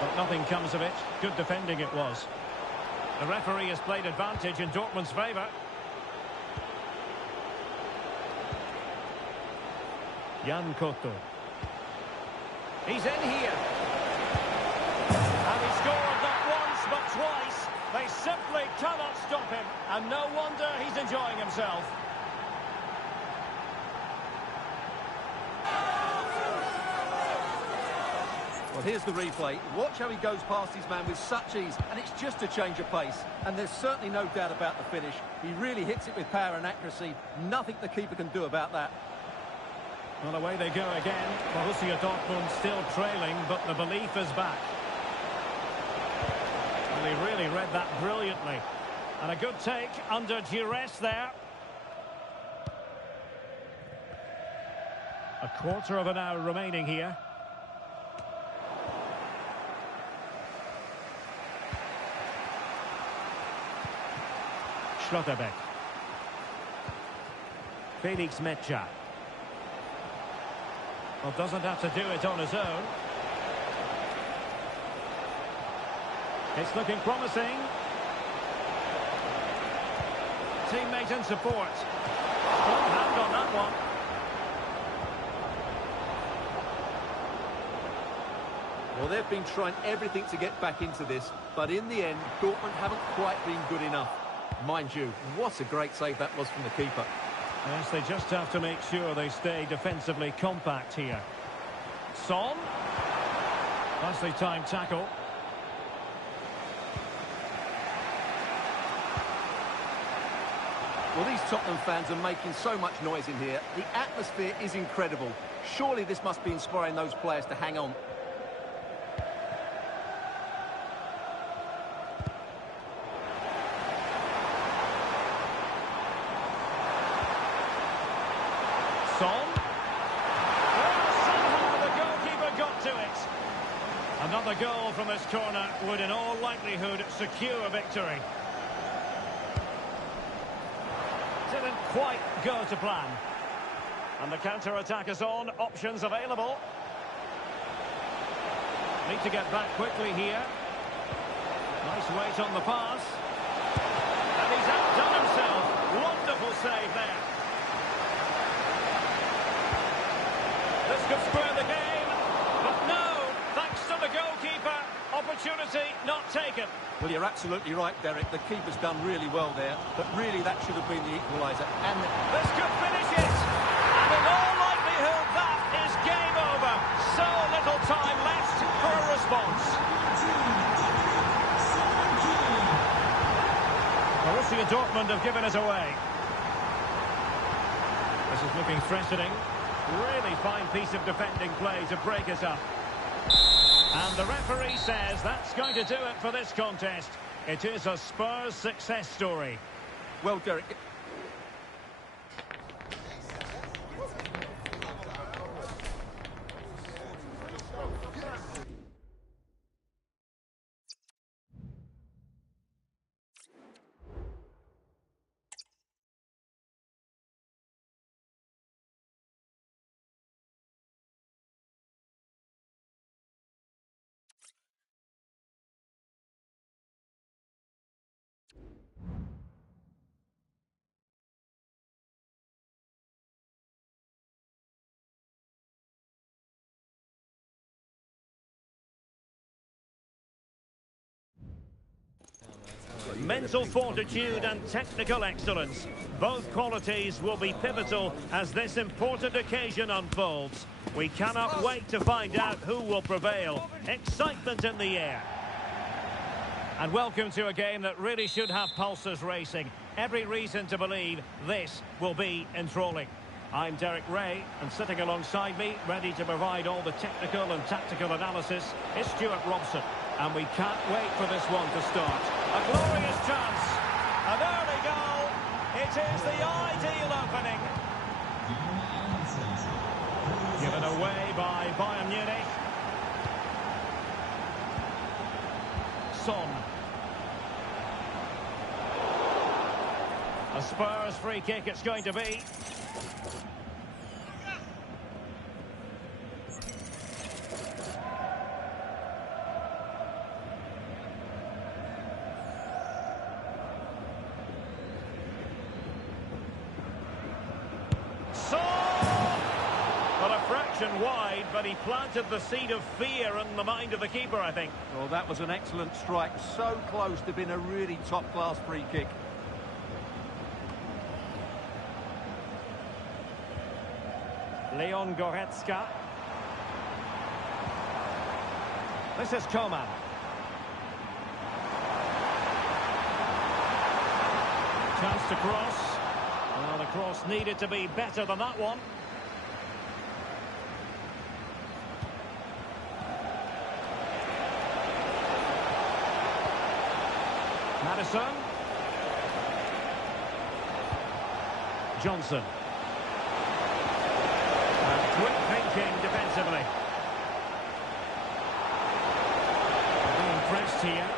But nothing comes of it. Good defending it was. The referee has played advantage in Dortmund's favour. Jan Koto. He's in here. And he scored not once but twice. They simply cannot stop him. And no wonder he's enjoying himself. Well, here's the replay. Watch how he goes past his man with such ease, and it's just a change of pace. And there's certainly no doubt about the finish. He really hits it with power and accuracy. Nothing the keeper can do about that. Well, away they go again. Borussia Dortmund still trailing, but the belief is back. And he really read that brilliantly. And a good take under duress there. A quarter of an hour remaining here. Schlotterbeck. Felix Metscher. Well, doesn't have to do it on his own. It's looking promising. Teammate and support. Strong hand on that one. Well, they've been trying everything to get back into this, but in the end, Dortmund haven't quite been good enough. Mind you, what a great save that was from the keeper. Yes, they just have to make sure they stay defensively compact here. Son. Nicely timed tackle. Well, these Tottenham fans are making so much noise in here. The atmosphere is incredible. Surely this must be inspiring those players to hang on. Son. Well, somehow the goalkeeper got to it. Another goal from this corner would in all likelihood secure victory. Didn't quite go to plan. And the counter-attack is on. Options available. Need to get back quickly here. Nice weight on the pass. And he's outdone himself. Wonderful save there. This could square the game. But no, thanks to the goalkeeper. Opportunity not taken. Well, you're absolutely right, Derek. The keeper's done really well there, but really that should have been the equaliser. And this could finish it. And in all likelihood, that is game over. So little time left for a response. Borussia Dortmund have given it away. This is looking threatening. Really fine piece of defending play to break it up. And the referee says that's going to do it for this contest. It is a Spurs success story. Well, Derek... mental fortitude and technical excellence. Both qualities will be pivotal as this important occasion unfolds. We cannot wait to find out who will prevail. Excitement in the air. And welcome to a game that really should have pulses racing. Every reason to believe this will be enthralling. I'm Derek Ray, and sitting alongside me, ready to provide all the technical and tactical analysis, is Stuart Robson. And we can't wait for this one to start. A glorious chance. An early goal. It is the ideal opening. Given away by Bayern Munich. Son. A Spurs free kick it's going to be. Wide, but he planted the seed of fear in the mind of the keeper, I think. Well, that was an excellent strike. So close to being a really top-class free kick. Leon Goretzka. This is Coman. Chance to cross. Well, the cross needed to be better than that one. Madison. Johnson. And quick thinking defensively. Being pressed here.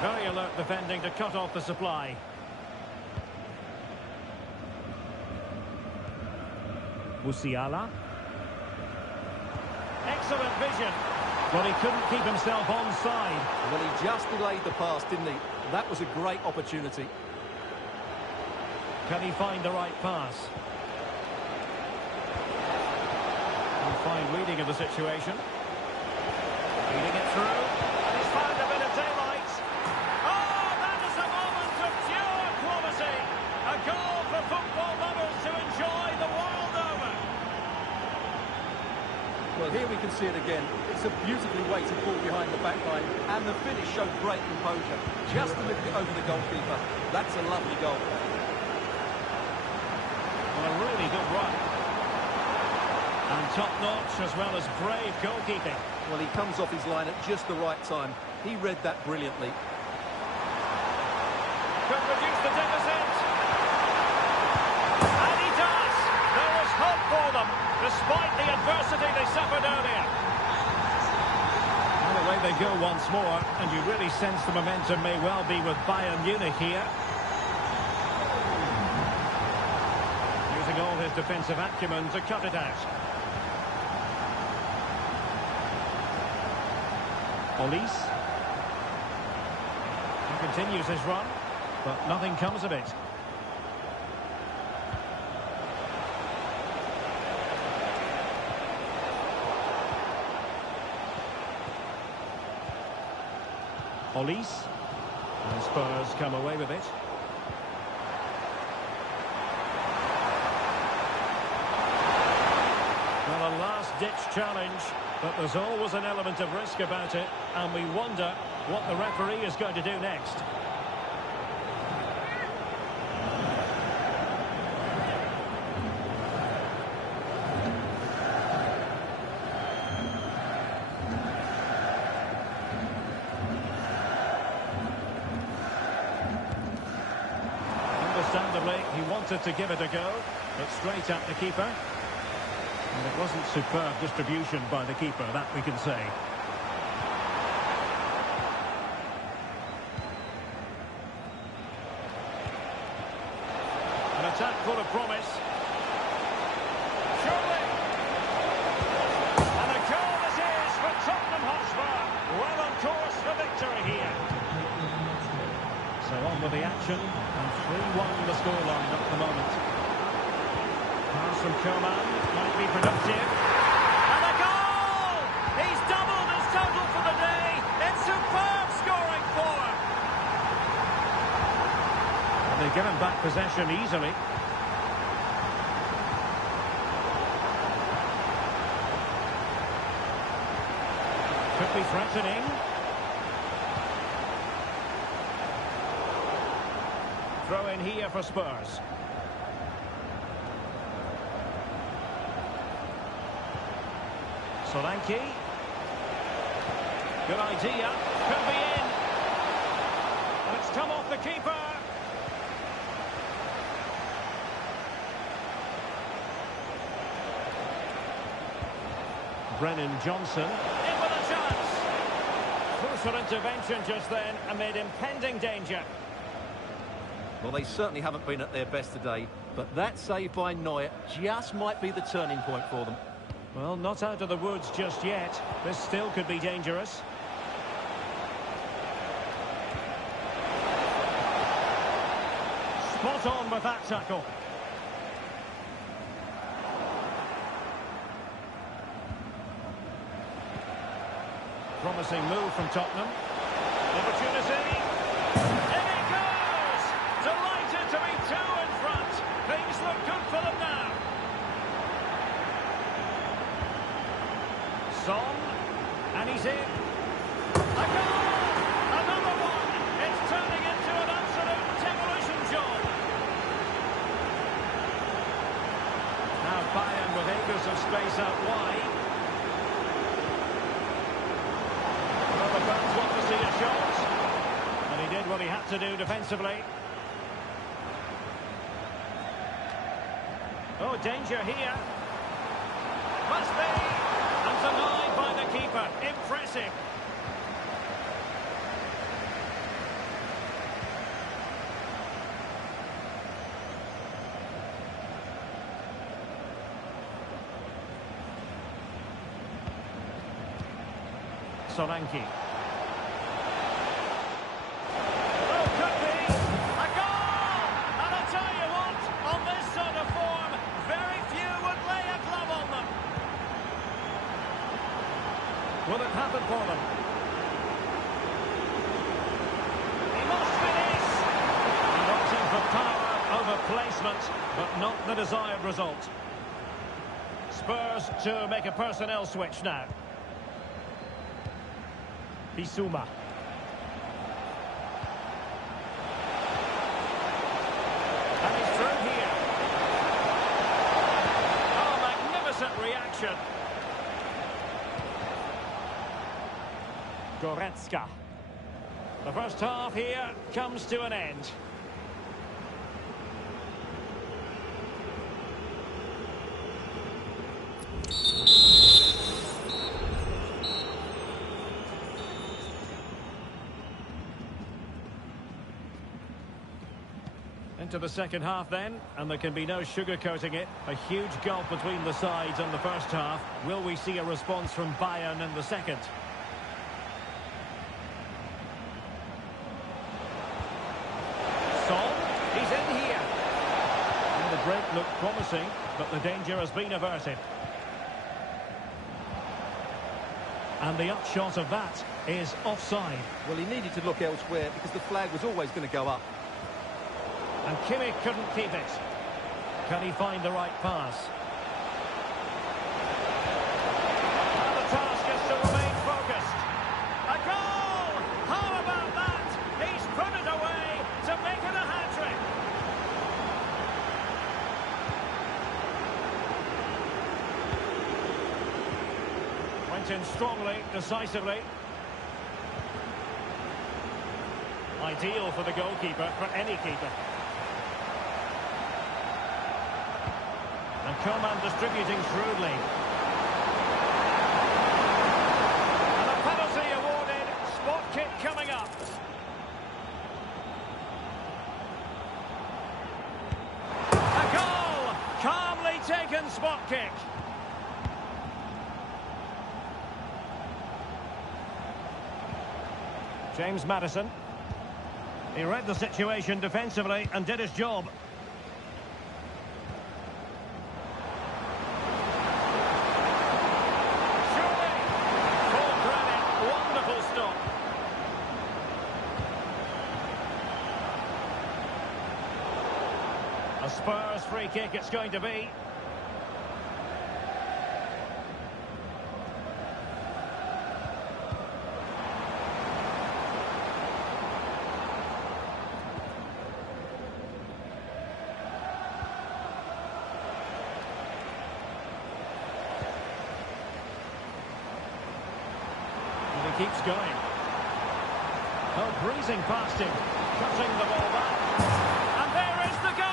Very alert defending to cut off the supply. Musiala. Excellent vision. But he couldn't keep himself onside. Well, he just delayed the pass, didn't he? That was a great opportunity. Can he find the right pass? And fine reading of the situation. Feeding it through. And he's found a bit of daylight. Oh, that is a moment of pure quality. A goal for football lovers to enjoy the world over. Well, here we can see it again. It's a beautifully weighted ball behind the back line, and the finish showed great composure. Just delivered it over the goalkeeper. That's a lovely goal. Well, a really good run. And top-notch as well as brave goalkeeping. Well, he comes off his line at just the right time. He read that brilliantly. Could reduce the deficit. And he does. There was hope for them, despite the adversity they suffered earlier. And away they go once more, and you really sense the momentum may well be with Bayern Munich here. Using all his defensive acumen to cut it out. Olise. He continues his run, but nothing comes of it. Olise. And Spurs come away with it. Well, a last-ditch challenge, but there's always an element of risk about it, and we wonder what the referee is going to do next. Understandably, he wanted to give it a go, but straight at the keeper. And it wasn't superb distribution by the keeper, that we can say. An attack full of promise. Surely! And a goal this is for Tottenham Hotspur. Well on course for victory here. So on with the action, and 3-1 the scoreline at the moment. Pass from Coman might be productive. And a goal! He's doubled his total for the day. It's superb scoring form. And they've given back possession easily. Could be threatening. Throw in here for Spurs. Solanke. Good idea. Could be in. And it's come off the keeper. Brennan Johnson. In with a chance. Crucial intervention just then amid impending danger. Well, they certainly haven't been at their best today, but that save by Neuer just might be the turning point for them. Well, not out of the woods just yet. This still could be dangerous. Spot on with that tackle. Promising move from Tottenham. Opportunity. In it goes! Delighted to be two in front. Things look good for them now. Son. And he's in. A goal! Another one! It's turning into an absolute demolition job. Now Bayern with acres of space out wide. The fans want to see a shot, and he did what he had to do defensively. Oh, danger here. Must be, and denied by the keeper. Impressive. Solanke. Will it happen for them? He must finish! And opting for power over placement, but not the desired result. Spurs to make a personnel switch now. Bissouma. And he's through here. Oh, magnificent reaction. Goretzka. The first half here comes to an end. Into the second half then, and there can be no sugarcoating it. A huge gulf between the sides in the first half. Will we see a response from Bayern in the second? He's in here. And the break looked promising, but the danger has been averted. And the upshot of that is offside. Well, he needed to look elsewhere because the flag was always going to go up. And Kimmich couldn't keep it. Can he find the right pass? And the task is to remain focused. A goal! How about that? He's put it away to make it a hat-trick. Went in strongly, decisively. Ideal for the goalkeeper, for any keeper. And Coman distributing shrewdly. And a penalty awarded. Spot kick coming up. A goal! Calmly taken spot kick. James Maddison. He read the situation defensively and did his job. A Spurs free kick it's going to be. And he keeps going. Oh, breezing past him, cutting the ball back. And there is the goal!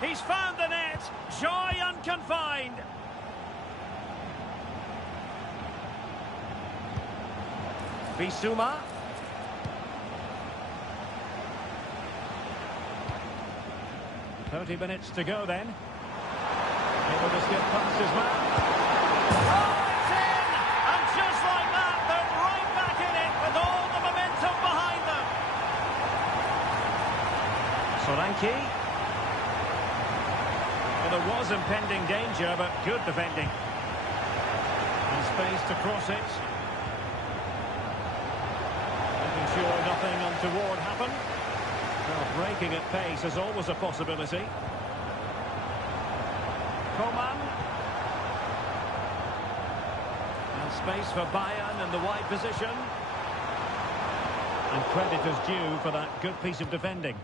He's found the net. Joy unconfined. Bissouma. 30 minutes to go then. Able to skip past his man. Oh, it's in! And just like that, they're right back in it with all the momentum behind them. Solanke. Well, there was impending danger, but good defending. And space to cross it. Making sure nothing untoward happened. Well, breaking at pace is always a possibility. Coman. And space for Bayern in the wide position. And credit is due for that good piece of defending.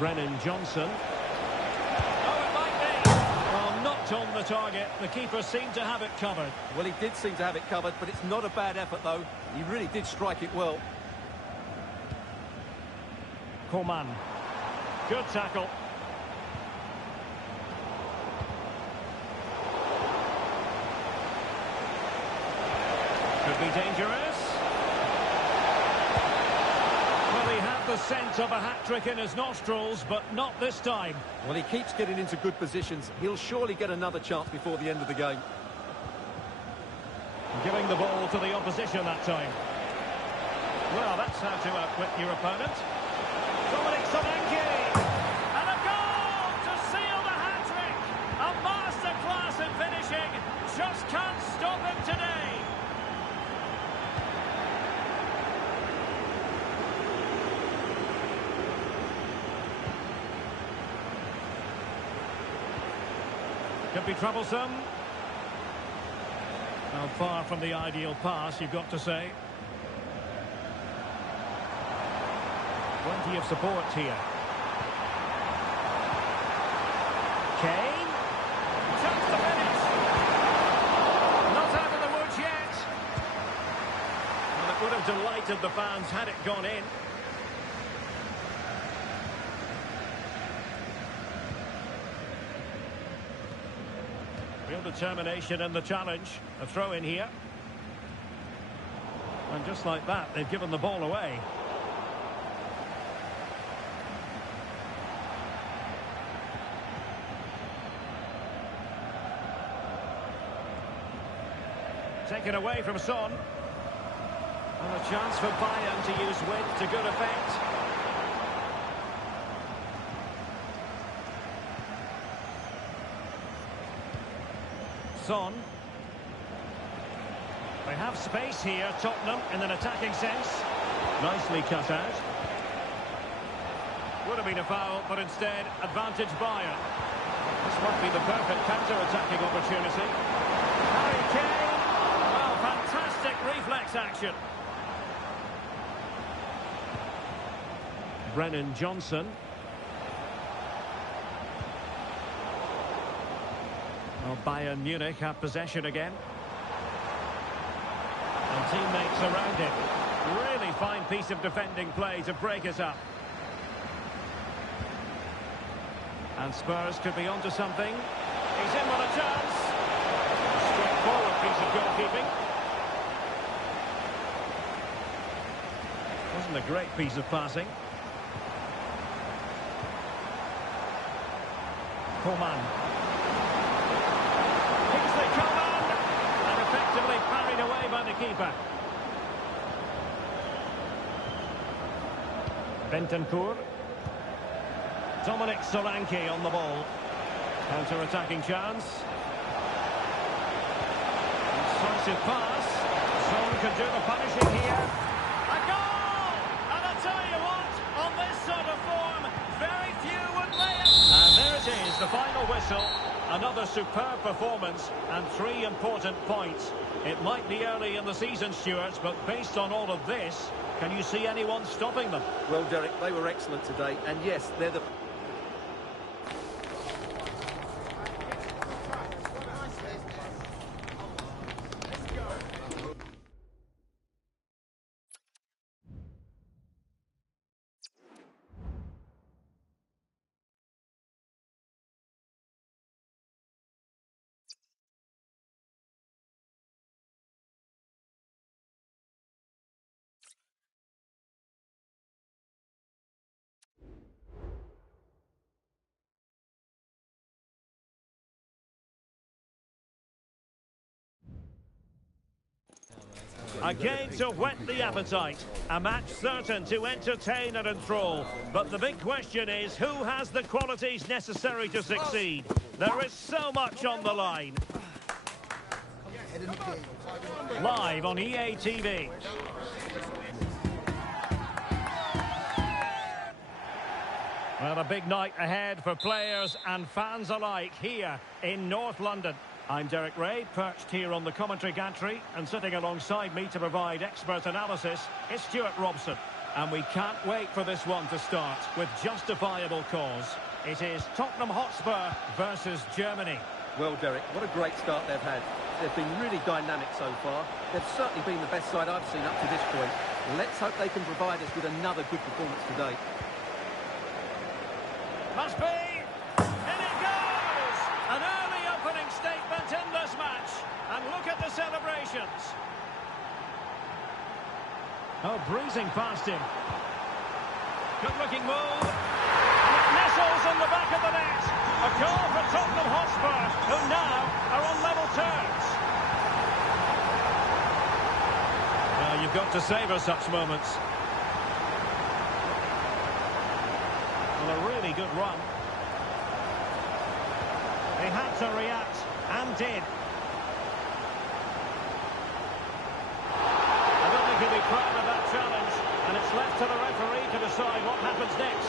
Brennan Johnson. Oh, it might be. Well, not on the target. The keeper seemed to have it covered. Well, he did seem to have it covered, but it's not a bad effort, though. He really did strike it well. Coman. Good tackle. Could be dangerous. Well, he had the scent of a hat-trick in his nostrils, but not this time. Well, he keeps getting into good positions. He'll surely get another chance before the end of the game. Giving the ball to the opposition that time. Well, that's how to outwit your opponent. Dominic Solanke! And a goal to seal the hat-trick! A masterclass in finishing. Just can't stop him today. Could be troublesome. Well, far from the ideal pass, you've got to say. Plenty of support here. Kane. Chance to finish. Not out of the woods yet. Well, it would have delighted the fans had it gone in. Real determination in the challenge. A throw in here. And just like that, they've given the ball away. Taken away from Son. And a chance for Bayern to use width to good effect. Son. They have space here, Tottenham, in an attacking sense. Nicely cut out. Would have been a foul, but instead, advantage Bayern. This might be the perfect counter-attacking opportunity. Harry Kane. Well, fantastic reflex action. Brennan Johnson. Well, Bayern Munich have possession again. And teammates around him. Really fine piece of defending play to break us up. And Spurs could be onto something. He's in with a chance. Straightforward piece of goalkeeping. Wasn't a great piece of passing. Coman. And effectively parried away by the keeper. Bentancur. Dominic Solanke on the ball. Counter-attacking chance. Decisive pass. Son can do the punishing here. A goal! And I tell you what, on this sort of form, very few would lay it. And there it is, the final whistle. Another superb performance and 3 important points. It might be early in the season, Stuart, but based on all of this, can you see anyone stopping them? Well, Derek, they were excellent today, and yes, they're the... A game to whet the appetite. A match certain to entertain and enthrall. But the big question is, who has the qualities necessary to succeed? There is so much on the line. Live on EA TV. Well, a big night ahead for players and fans alike here in North London. I'm Derek Ray, perched here on the commentary gantry, and sitting alongside me to provide expert analysis is Stuart Robson. And we can't wait for this one to start with justifiable cause. It is Tottenham Hotspur versus Germany. Well, Derek, what a great start they've had. They've been really dynamic so far. They've certainly been the best side I've seen up to this point. Let's hope they can provide us with another good performance today. Must be! In it goes! An early opening statement in this match. And look at the celebrations. Oh, breezing past him. Good-looking move. And it nestles in the back of the net. A goal for Tottenham Hotspur, who now are on level terms. Well, you've got to savour such moments. Well, a really good run. They had to react, and did. I don't think he'll be proud of that challenge, and it's left to the referee to decide what happens next.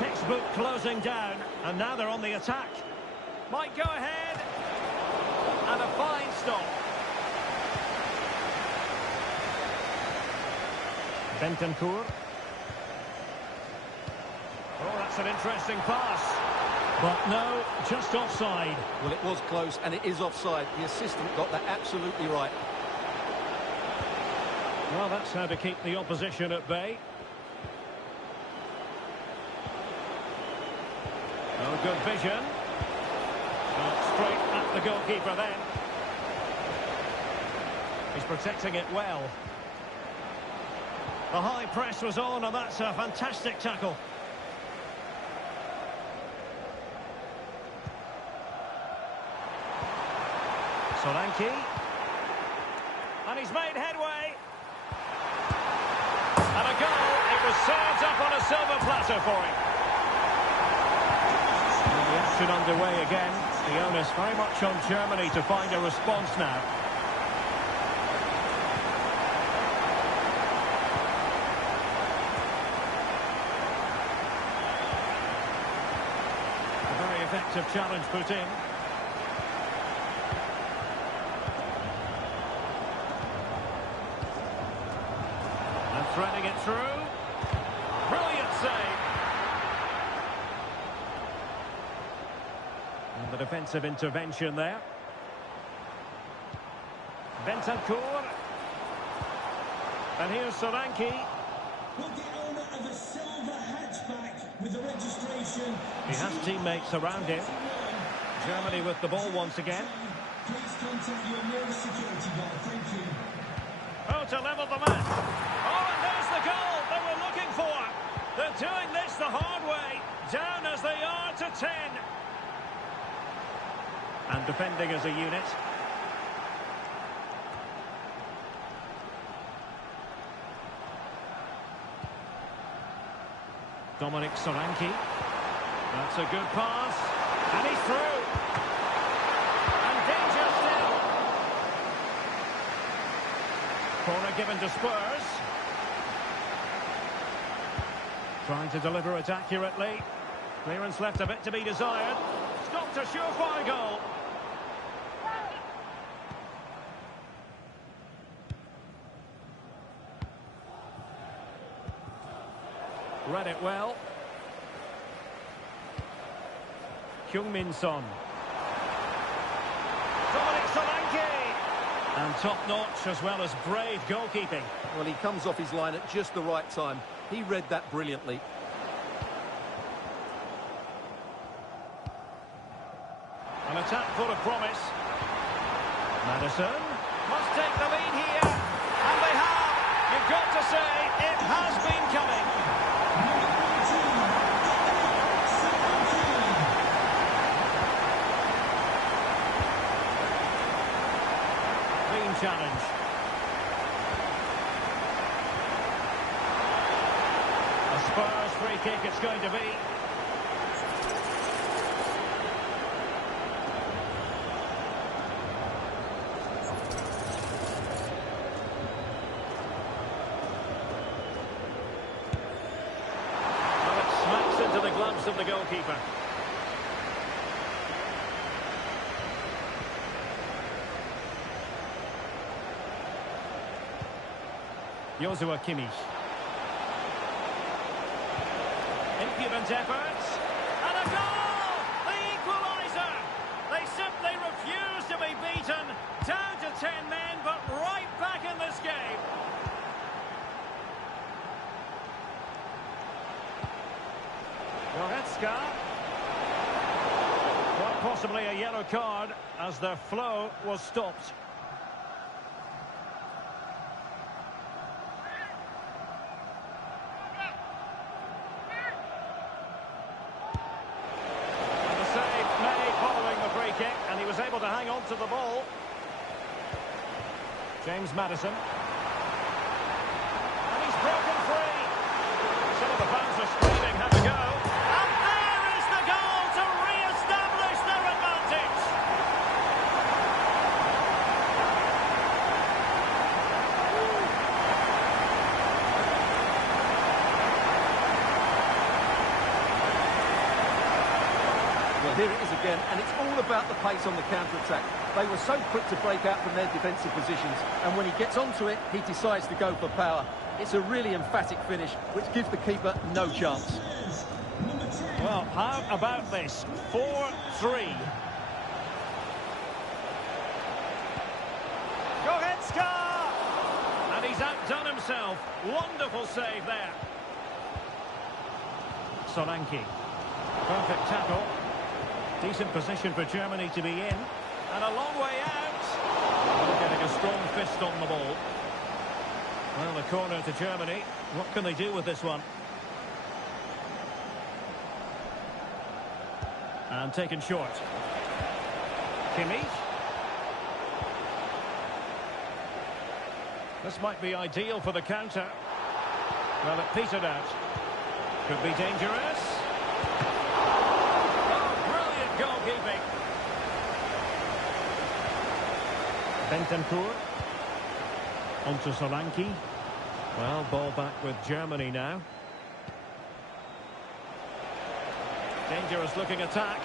Textbook closing down, and now they're on the attack. Might go ahead. And a fine stop. Bentancur. Oh, that's an interesting pass. But no, just offside. Well, it was close, and it is offside. The assistant got that absolutely right. Well, that's how to keep the opposition at bay. Oh, good vision. Straight at the goalkeeper then. He's protecting it well. The high press was on, and that's a fantastic tackle. Solanke. And he's made headway. And a goal. It was served up on a silver platter for him. And the action underway again. The onus very much on Germany to find a response now. A very effective challenge put in. And threading it through. Brilliant save. And the defensive intervention there. Bentancur. And here's Solanke. With the owner of a silver hatchback with the registration. He has teammates around him. Germany with the ball once again. Please contact your nearest security guard. Thank you. Oh, to level the match. Oh, and there's the goal they were looking for. They're doing this the hard way. Down as they are to 10. And defending as a unit. Dominic Solanke. That's a good pass. And he's through. And danger still. Corner given to Spurs. Trying to deliver it accurately. Clearance left a bit to be desired. Stopped a surefire goal. Read it well. Heung-min Son. Dominic Solanke. And top-notch as well as brave goalkeeping. Well, he comes off his line at just the right time. He read that brilliantly. An attack full of promise. Maddison must take the lead here. And they have. You've got to say, it has been coming. Clean challenge. A Spurs free kick it's going to be. Into the gloves of the goalkeeper. Joshua Kimmich. Impudent efforts. And a goal! The equaliser! They simply refuse to be beaten. Down to 10 men, but right back in this game. Goretzka. Quite possibly a yellow card as their flow was stopped. And the save made following the free kick, and he was able to hang on to the ball. James Maddison. And he's broken free. Some of the fans are screaming, have a go. Here it is again, and it's all about the pace on the counter-attack. They were so quick to break out from their defensive positions, and when he gets onto it, he decides to go for power. It's a really emphatic finish, which gives the keeper no chance. Well, how about this? 4-3. Goretzka! And he's outdone himself. Wonderful save there. Solanke. Perfect tackle. Decent position for Germany to be in. And a long way out. Well, getting a strong fist on the ball. Well, a corner to Germany. What can they do with this one? And taken short. Kimmich. This might be ideal for the counter. Well, it petered out. Could be dangerous. Goalkeeping. Bentancur. Onto Solanke. Well, ball back with Germany now. Dangerous looking attack.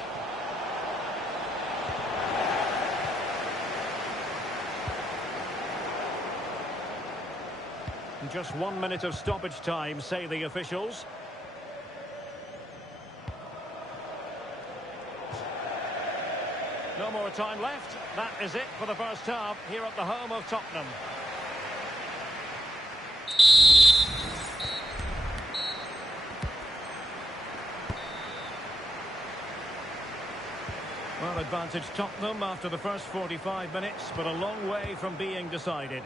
Just 1 minute of stoppage time, say the officials. No more time left. That is it for the first half here at the home of Tottenham. Well, advantage Tottenham after the first 45 minutes, but a long way from being decided.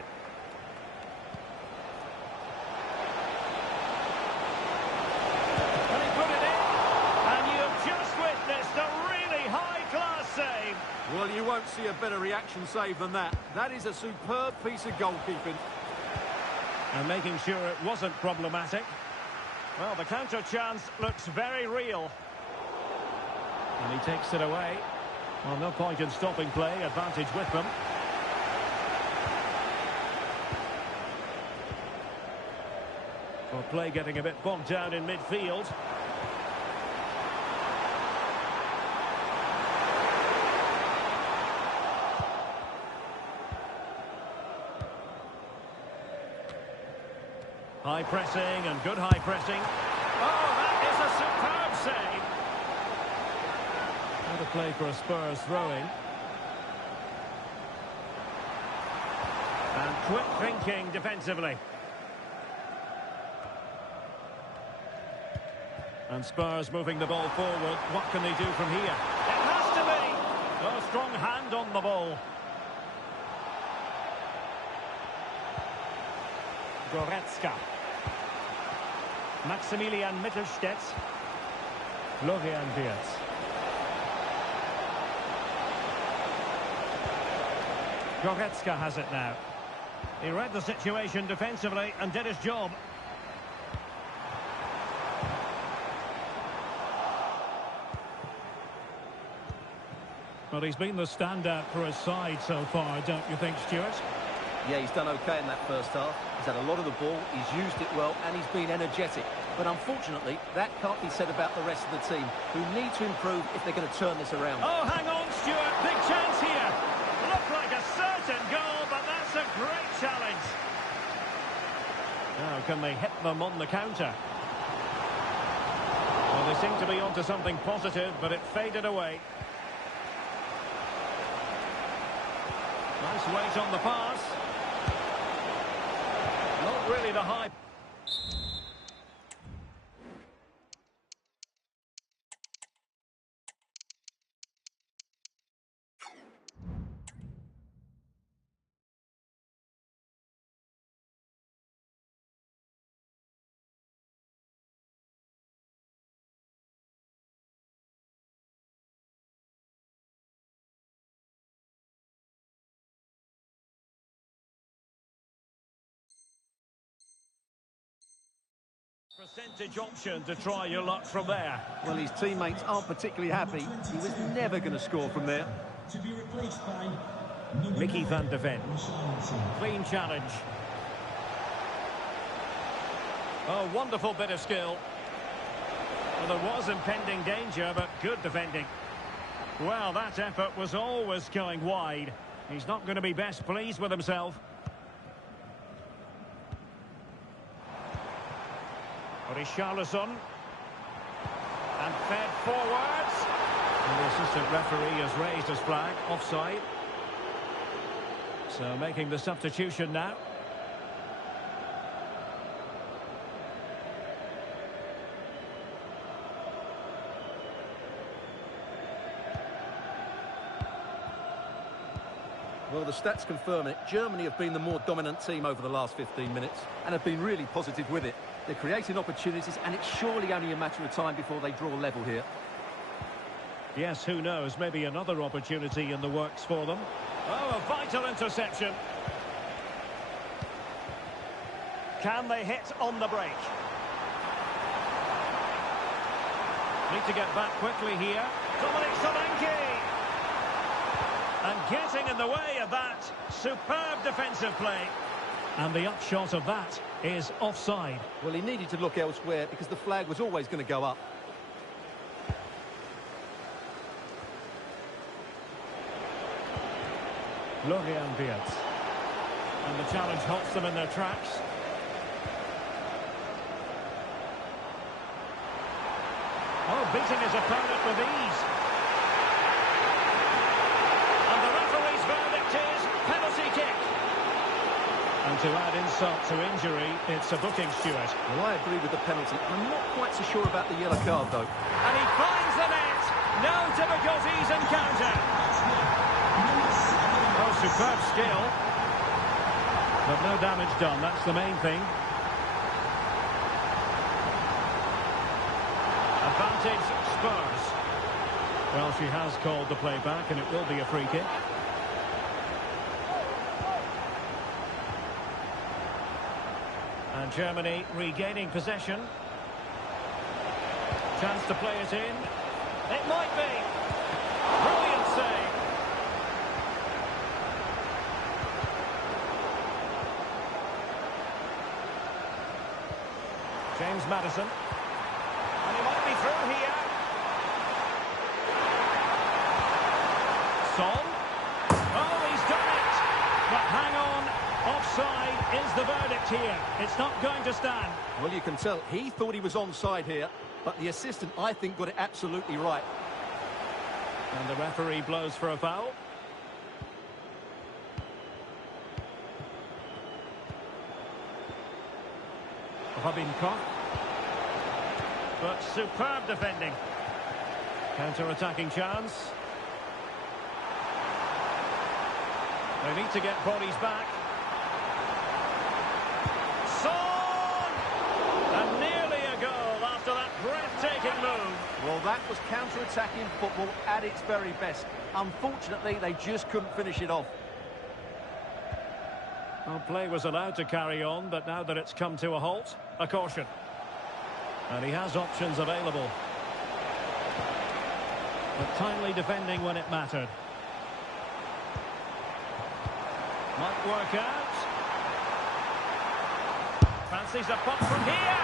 And he put it in, and you have just witnessed a really high-class save. Well, you won't see a better reaction save than that. That is a superb piece of goalkeeping. And making sure it wasn't problematic. Well, the counter chance looks very real. And he takes it away. Well, no point in stopping play. Advantage with them. Well, play getting a bit bogged down in midfield. High pressing and good high pressing. Oh, that is a superb save. What a play for a Spurs throw-in. And quick thinking defensively. And Spurs moving the ball forward. What can they do from here? It has to be! Oh, strong hand on the ball. Goretzka. Maximilian Mittelstädt. Florian Wirtz. Goretzka has it now. He read the situation defensively and did his job. Well, he's been the standout for his side so far, don't you think, Stuart? Yeah, he's done okay in that first half. He's had a lot of the ball, he's used it well, and he's been energetic. But unfortunately, that can't be said about the rest of the team, who need to improve if they're going to turn this around. Oh, hang on, Stuart. Big chance here. Looked like a certain goal, but that's a great challenge. Now, can they hit them on the counter? Well, they seem to be onto something positive, but it faded away. Nice weight on the pass. Not really the high. Percentage option to try your luck from there. Well, his teammates aren't particularly happy. He was never going to score from there. To be replaced by Mickey van der Ven. Clean challenge. Oh, wonderful bit of skill. Well, there was impending danger, but good defending. Well, that effort was always going wide. He's not going to be best pleased with himself. Richarlison. And fed forwards. And the assistant referee has raised his flag. Offside. So making the substitution now. Well, the stats confirm it. Germany have been the more dominant team over the last 15 minutes and have been really positive with it. They're creating opportunities, and it's surely only a matter of time before they draw level here. Yes, who knows? Maybe another opportunity in the works for them. Oh, a vital interception. Can they hit on the break? Need to get back quickly here. Dominic Solanke! And getting in the way of that. Superb defensive play. And the upshot of that is offside. Well, he needed to look elsewhere because the flag was always going to go up. Florian Wirtz. And the challenge halts them in their tracks. Oh, beating his opponent with ease. And the referee's verdict is penalty kick. And to add insult to injury, it's a booking, Stuart. Well, I agree with the penalty. I'm not quite so sure about the yellow card, though. And he finds the net. No difficulties in counter. Oh, superb skill. But no damage done, that's the main thing. Advantage Spurs. Well, she has called the play back, and it will be a free kick. And Germany regaining possession. Chance to play it in. It might be. Brilliant save. James Maddison. And he might be through here. Son. Oh, he's done it. But hang on. Offside is the verdict here. It's not going to stand. Well, you can tell he thought he was onside here, but the assistant, I think, got it absolutely right. And the referee blows for a foul. Robin Koch. But superb defending. Counter-attacking chance. They need to get bodies back. Son! And nearly a goal after that breathtaking move. Well, that was counter-attacking football at its very best. Unfortunately, they just couldn't finish it off. Well, play was allowed to carry on, but now that it's come to a halt, a caution. And he has options available. But timely defending when it mattered. Might work out. Fancies a putt from here.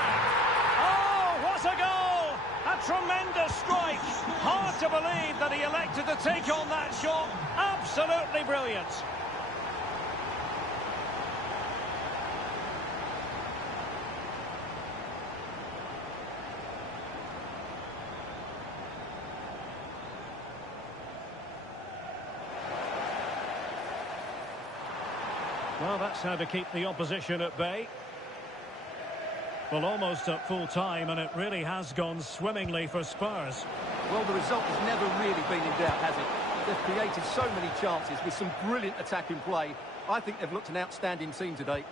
Oh, what a goal! A tremendous strike. Hard to believe that he elected to take on that shot. Absolutely brilliant. Well, that's how to keep the opposition at bay. Well, almost at full time, and it really has gone swimmingly for Spurs. Well, the result has never really been in doubt, has it? They've created so many chances with some brilliant attacking play. I think they've looked an outstanding team today.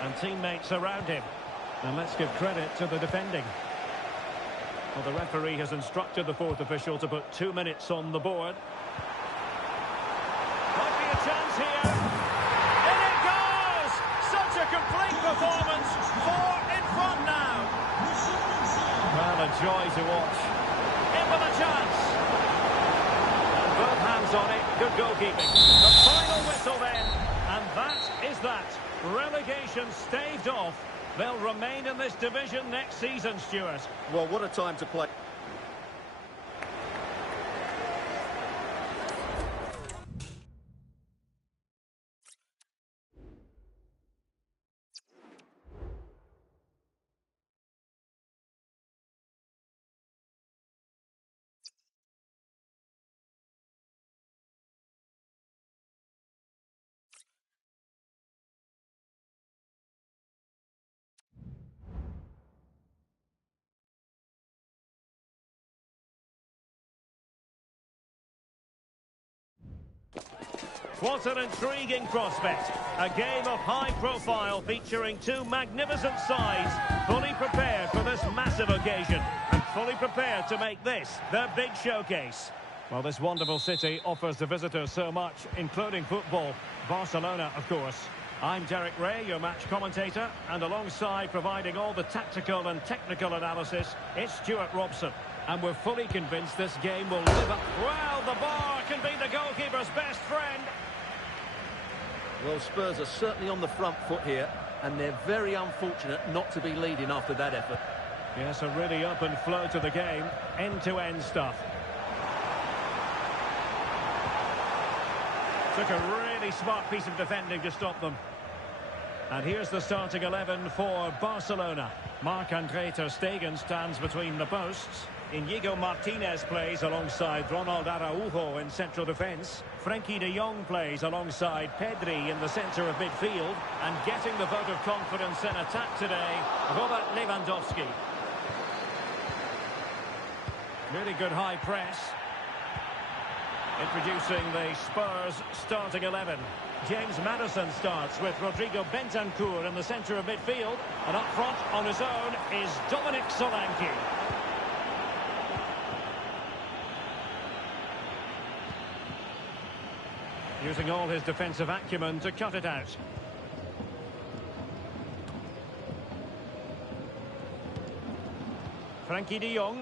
And teammates around him. And let's give credit to the defending. Well, the referee has instructed the fourth official to put 2 minutes on the board. Might be a chance here. In it goes! Such a complete performance. 4 in front now. Well, a joy to watch. In with a chance. And both hands on it. Good goalkeeping. The final whistle then. And that is that. Relegation staved off. They'll remain in this division next season, Stuart. Well, what a time to play. What an intriguing prospect. A game of high profile featuring two magnificent sides, fully prepared for this massive occasion and fully prepared to make this their big showcase. Well, this wonderful city offers the visitors so much, including football. Barcelona, of course. I'm Derek Ray, your match commentator, and alongside providing all the tactical and technical analysis, it's Stuart Robson. And we're fully convinced this game will live up. Well, the bar can be the goalkeeper's best friend. Well, Spurs are certainly on the front foot here, and they're very unfortunate not to be leading after that effort. Yes, a really open flow to the game, end-to-end stuff. Took a really smart piece of defending to stop them. And here's the starting 11 for Barcelona. Marc-Andre ter Stegen stands between the posts. Inigo Martinez plays alongside Ronald Araujo in central defence. Frenkie de Jong plays alongside Pedri in the centre of midfield. And getting the vote of confidence in attack today, Robert Lewandowski. Really good high press. Introducing the Spurs starting 11. James Maddison starts with Rodrigo Bentancur in the centre of midfield. And up front on his own is Dominic Solanke. Using all his defensive acumen to cut it out. Frankie de Jong.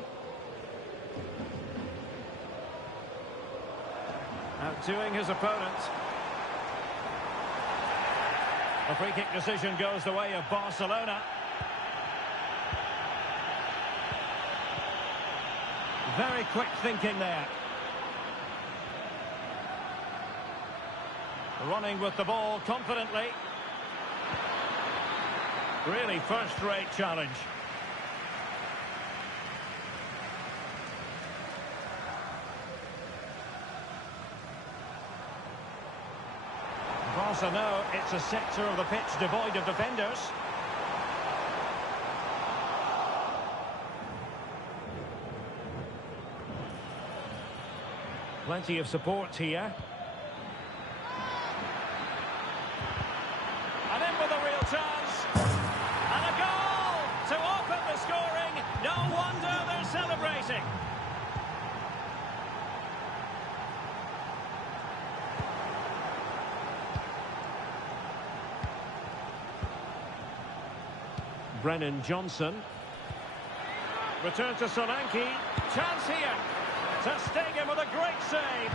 Outdoing his opponent. The free kick decision goes the way of Barcelona. Very quick thinking there. Running with the ball confidently. Really first-rate challenge. Barca know it's a sector of the pitch devoid of defenders. Plenty of support here. And in with a real chance. And a goal to open the scoring. No wonder they're celebrating. Brennan Johnson. Return to Solanke. Chance here. Ter Stegen with a great save.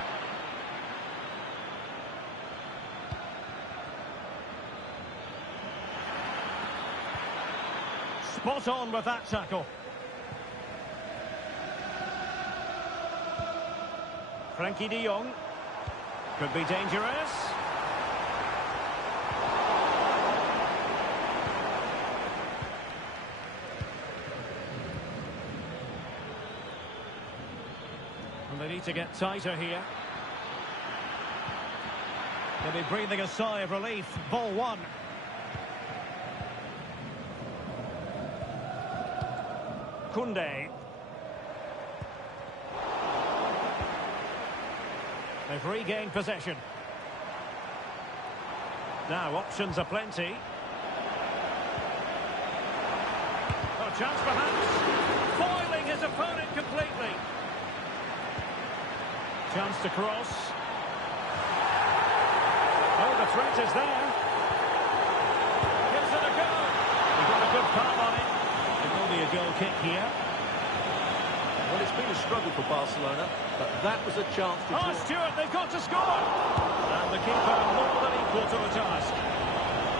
Spot on with that tackle. Frankie de Jong. Could be dangerous. And they need to get tighter here. They'll be breathing a sigh of relief. Ball one. Koundé. They've regained possession. Now options are plenty. A chance perhaps. Foiling his opponent completely. Chance to cross. Oh, the threat is there. Gives it a go. He got a good palm on it. It will be a goal kick here. Well, it's been a struggle for Barcelona, but that was a chance to draw. Oh, Stewart, they've got to score! And the keeper more than equal to the task.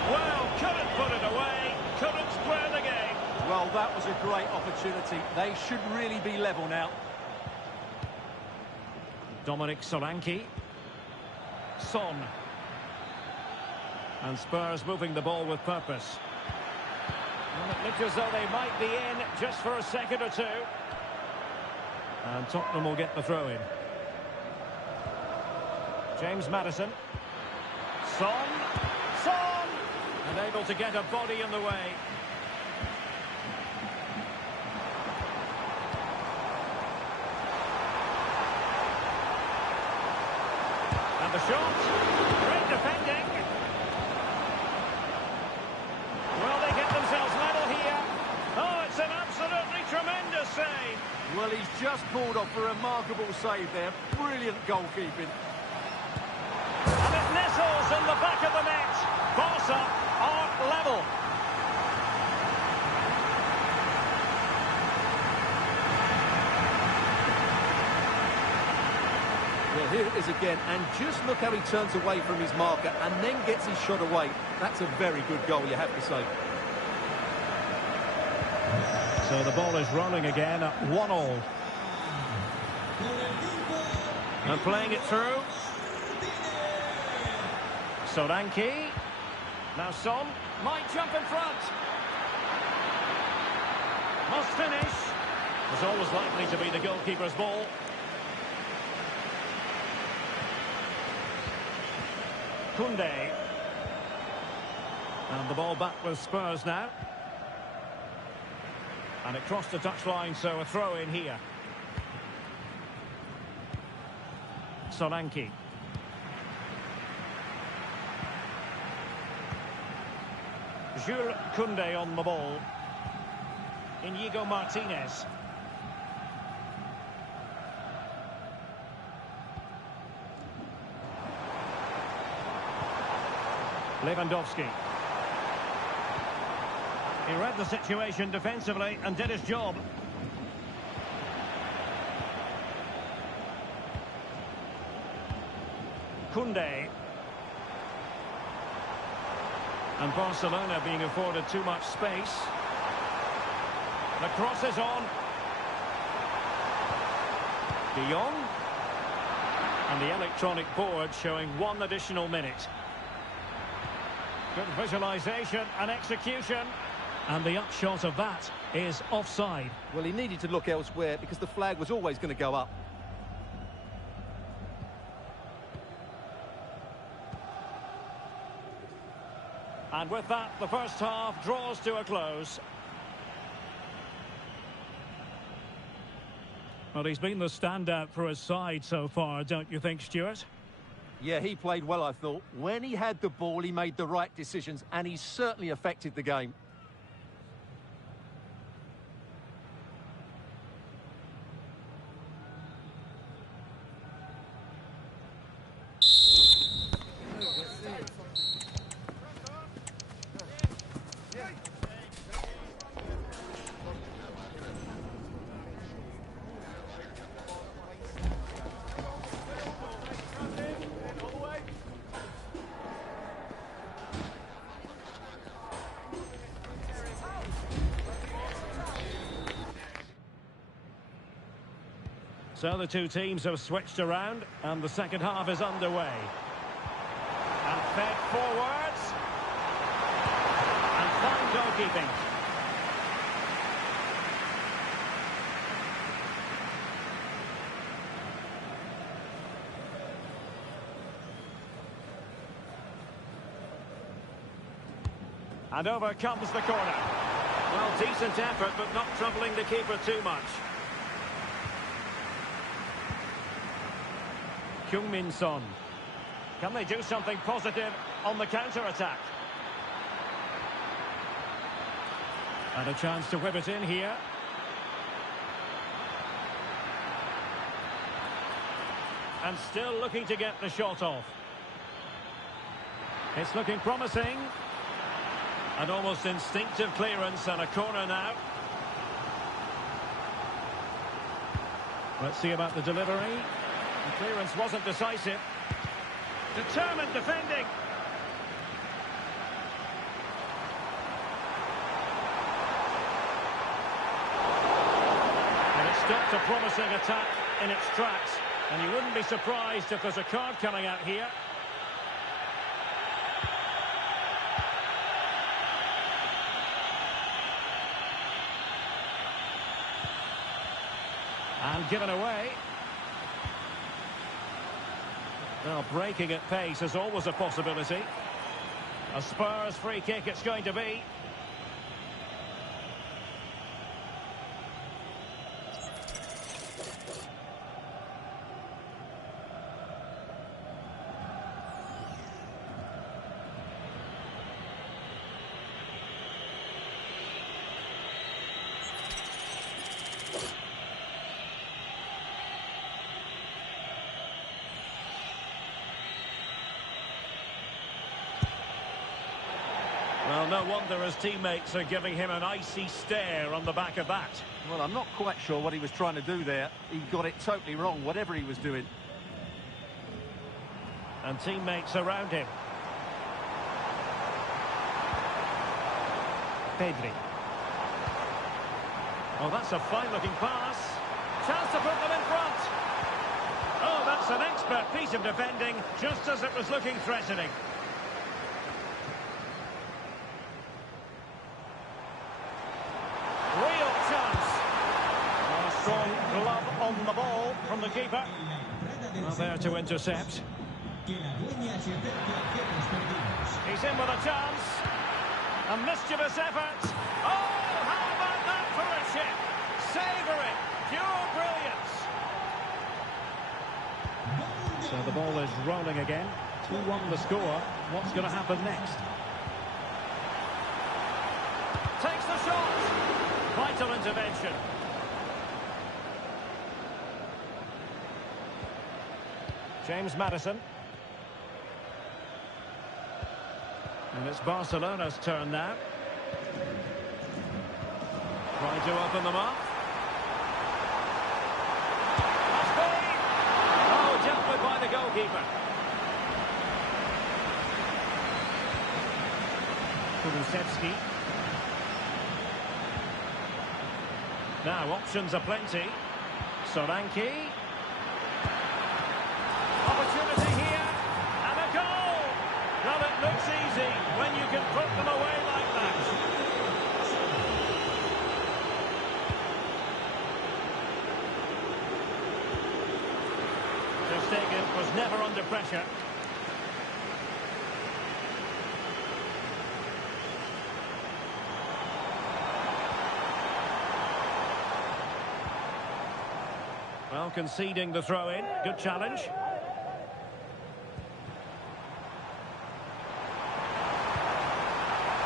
Well, couldn't put it away, couldn't square the game. Well, that was a great opportunity. They should really be level now. Dominic Solanke. Son. And Spurs moving the ball with purpose. And it looked as though they might be in just for a second or two. And Tottenham will get the throw in. James Maddison. Son. Son! And able to get a body in the way. And the shot. Great defending. Will they get themselves level here? Oh, it's an absolutely tremendous save. Well, he's just pulled off a remarkable save there. Brilliant goalkeeping. And it nestles in the back of the net. Barca are level. Well, here it is again, and just look how he turns away from his marker and then gets his shot away. That's a very good goal, you have to say. So the ball is rolling again at 1-1. And playing it through. Solanke. Now Son might jump in front. Must finish. It's always likely to be the goalkeeper's ball. Koundé. And the ball back with Spurs now. And it crossed the touchline, so a throw in here. Solanke. Jules Koundé on the ball. Inigo Martinez. Lewandowski. He read the situation defensively and did his job. Koundé. And Barcelona being afforded too much space. The cross is on. De Jong. And the electronic board showing 1 additional minute. Good visualisation and execution. And the upshot of that is offside. Well, he needed to look elsewhere because the flag was always going to go up. And with that, the first half draws to a close. Well, he's been the standout for his side so far, don't you think, Stuart? Yeah, he played well, I thought. When he had the ball, he made the right decisions, and he certainly affected the game. So the two teams have switched around and the second half is underway. And fed forwards. And fine goalkeeping. And over comes the corner. Well, decent effort, but not troubling the keeper too much. Heung-min Son. Can they do something positive on the counter-attack? And a chance to whip it in here. And still looking to get the shot off. It's looking promising. An almost instinctive clearance and a corner now. Let's see about the delivery. The clearance wasn't decisive. Determined defending. And it stopped a promising attack in its tracks. And you wouldn't be surprised if there's a card coming out here. And given away. Well, breaking at pace is always a possibility. A Spurs free kick it's going to be. Well, no wonder his teammates are giving him an icy stare on the back of that. Well, I'm not quite sure what he was trying to do there. He got it totally wrong, whatever he was doing. And teammates around him. Pedri. Oh, that's a fine-looking pass. Chance to put them in front. Oh, that's an expert piece of defending, just as it was looking threatening. Real chance. A strong glove on the ball from the keeper. Well, there to intercept. He's in with a chance. A mischievous effort. Oh, how about that for a chip? Savouring. Pure brilliance. So the ball is rolling again. 2-1 the score. What's going to happen next? Takes the shot. Vital intervention. James Maddison. And it's Barcelona's turn now. Trying to open them up. Must be! Oh, dealt with by the goalkeeper. Kulusevski. Now, options are plenty. Solanke. Opportunity here, and a goal! Well, it looks easy when you can put them away like that. Ter Stegen was never under pressure. Well, conceding the throw-in. Good challenge.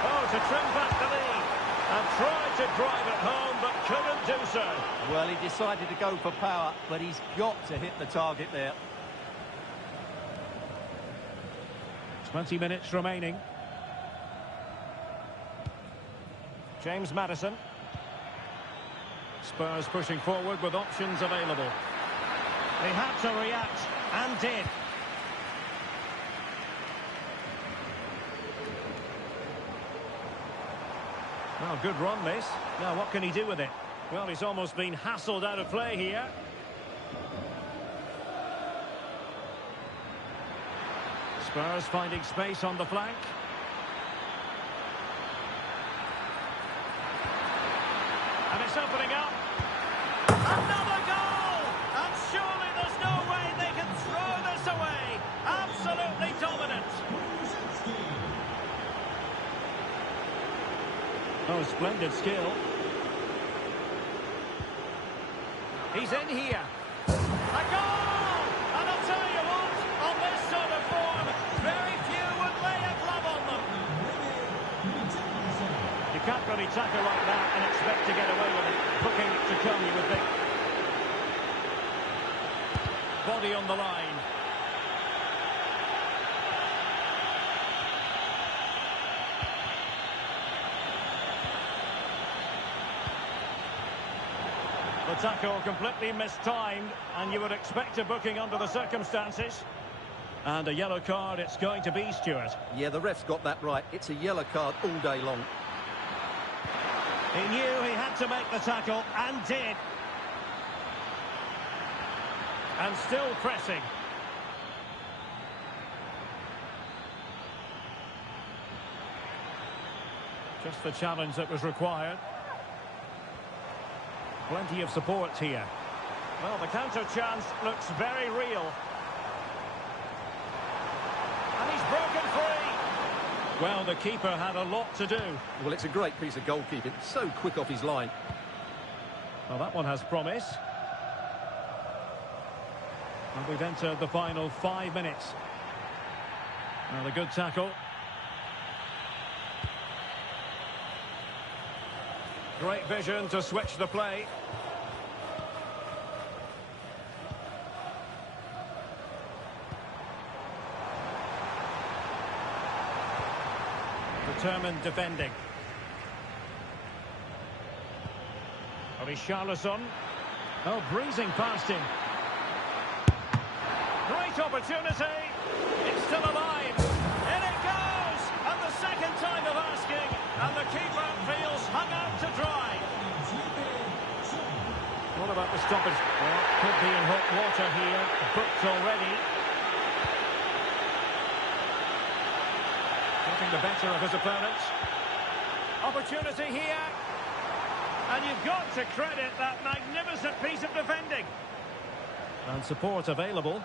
Oh, to trim back the lead. And tried to drive it home, but couldn't do so. Well, he decided to go for power, but he's got to hit the target there. 20 minutes remaining. James Maddison. Spurs pushing forward with options available. They had to react, and did. Well, good run, this. Now, what can he do with it? Well, he's almost been hassled out of play here. Spurs finding space on the flank. And it's opening up. Another goal! And surely there's no way they can throw this away. Absolutely dominant. Oh, splendid skill. He's in here. A goal! And I'll tell you what, on this sort of form, very few would lay a glove on them. You can't really tackle like that and expect to get away with it. Booking to come, you would think. Body on the line. The tackle completely mistimed, and you would expect a booking under the circumstances. And a yellow card it's going to be, Stuart. Yeah, the ref's got that right. It's a yellow card all day long. He knew he had to make the tackle, and did. And still pressing. Just the challenge that was required. Plenty of support here. Well, the counter chance looks very real. And he's broken free. Well, the keeper had a lot to do. Well, it's a great piece of goalkeeping. So quick off his line. Well, that one has promise. And we've entered the final 5 minutes. Well, a good tackle. Great vision to switch the play. Determined defending. Richarlison. Oh, breezing past him. Great opportunity. It's still alive. In it goes. And the second time of asking. And the keeper feels hung out to dry. What about the stoppage? Well, could be in hot water here. Booked already. Getting the better of his opponents. Opportunity here. And you've got to credit that magnificent piece of defending. And support available.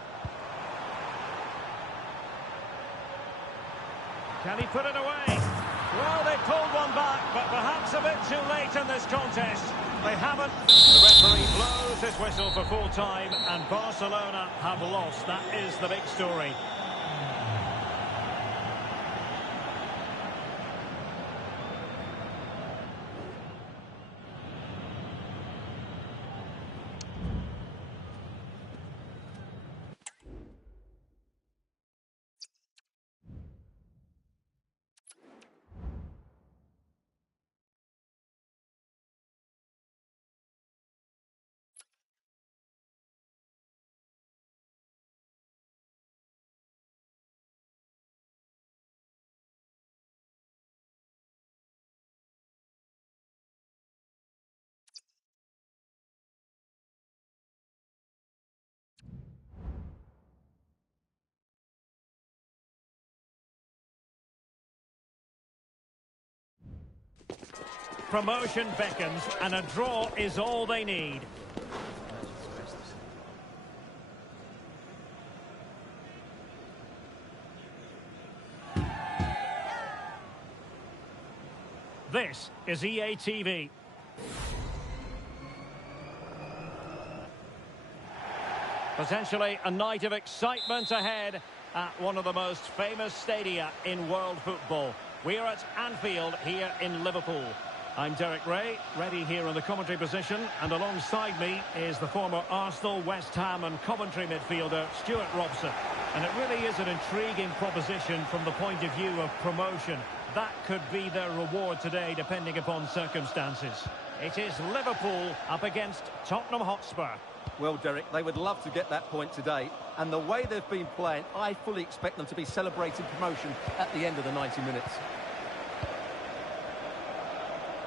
Can he put it away? Well, they pulled one back, but perhaps a bit too late in this contest. They haven't. The referee blows his whistle for full time, and Barcelona have lost. That is the big story. promotion beckons, and a draw is all they need. This is EA TV. Potentially a night of excitement ahead at one of the most famous stadia in world football. We're at Anfield here in Liverpool. I'm Derek Ray, ready here in the commentary position, and alongside me is the former Arsenal, West Ham and Coventry midfielder Stuart Robson. And it really is an intriguing proposition from the point of view of promotion. That could be their reward today, depending upon circumstances. It is Liverpool up against Tottenham Hotspur. Well, Derek, they would love to get that point today. And the way they've been playing, I fully expect them to be celebrating promotion at the end of the 90 minutes.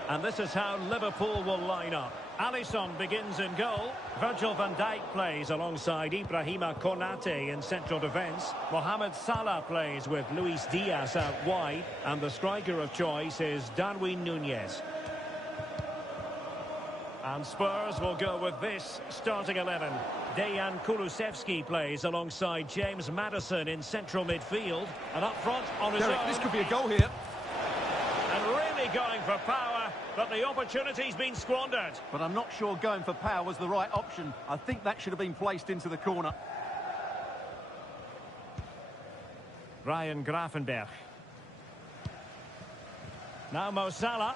And this is how Liverpool will line up. Alisson begins in goal. Virgil van Dijk plays alongside Ibrahima Konate in central defence. Mohamed Salah plays with Luis Diaz out wide. And the striker of choice is Darwin Núñez. And Spurs will go with this starting 11. Dejan Kulusevski plays alongside James Maddison in central midfield. And up front on his Derek, own. this could be a goal here. And really going for power, but the opportunity's been squandered. But I'm not sure going for power was the right option. I think that should have been placed into the corner. Ryan Gravenberch. Now Mo Salah.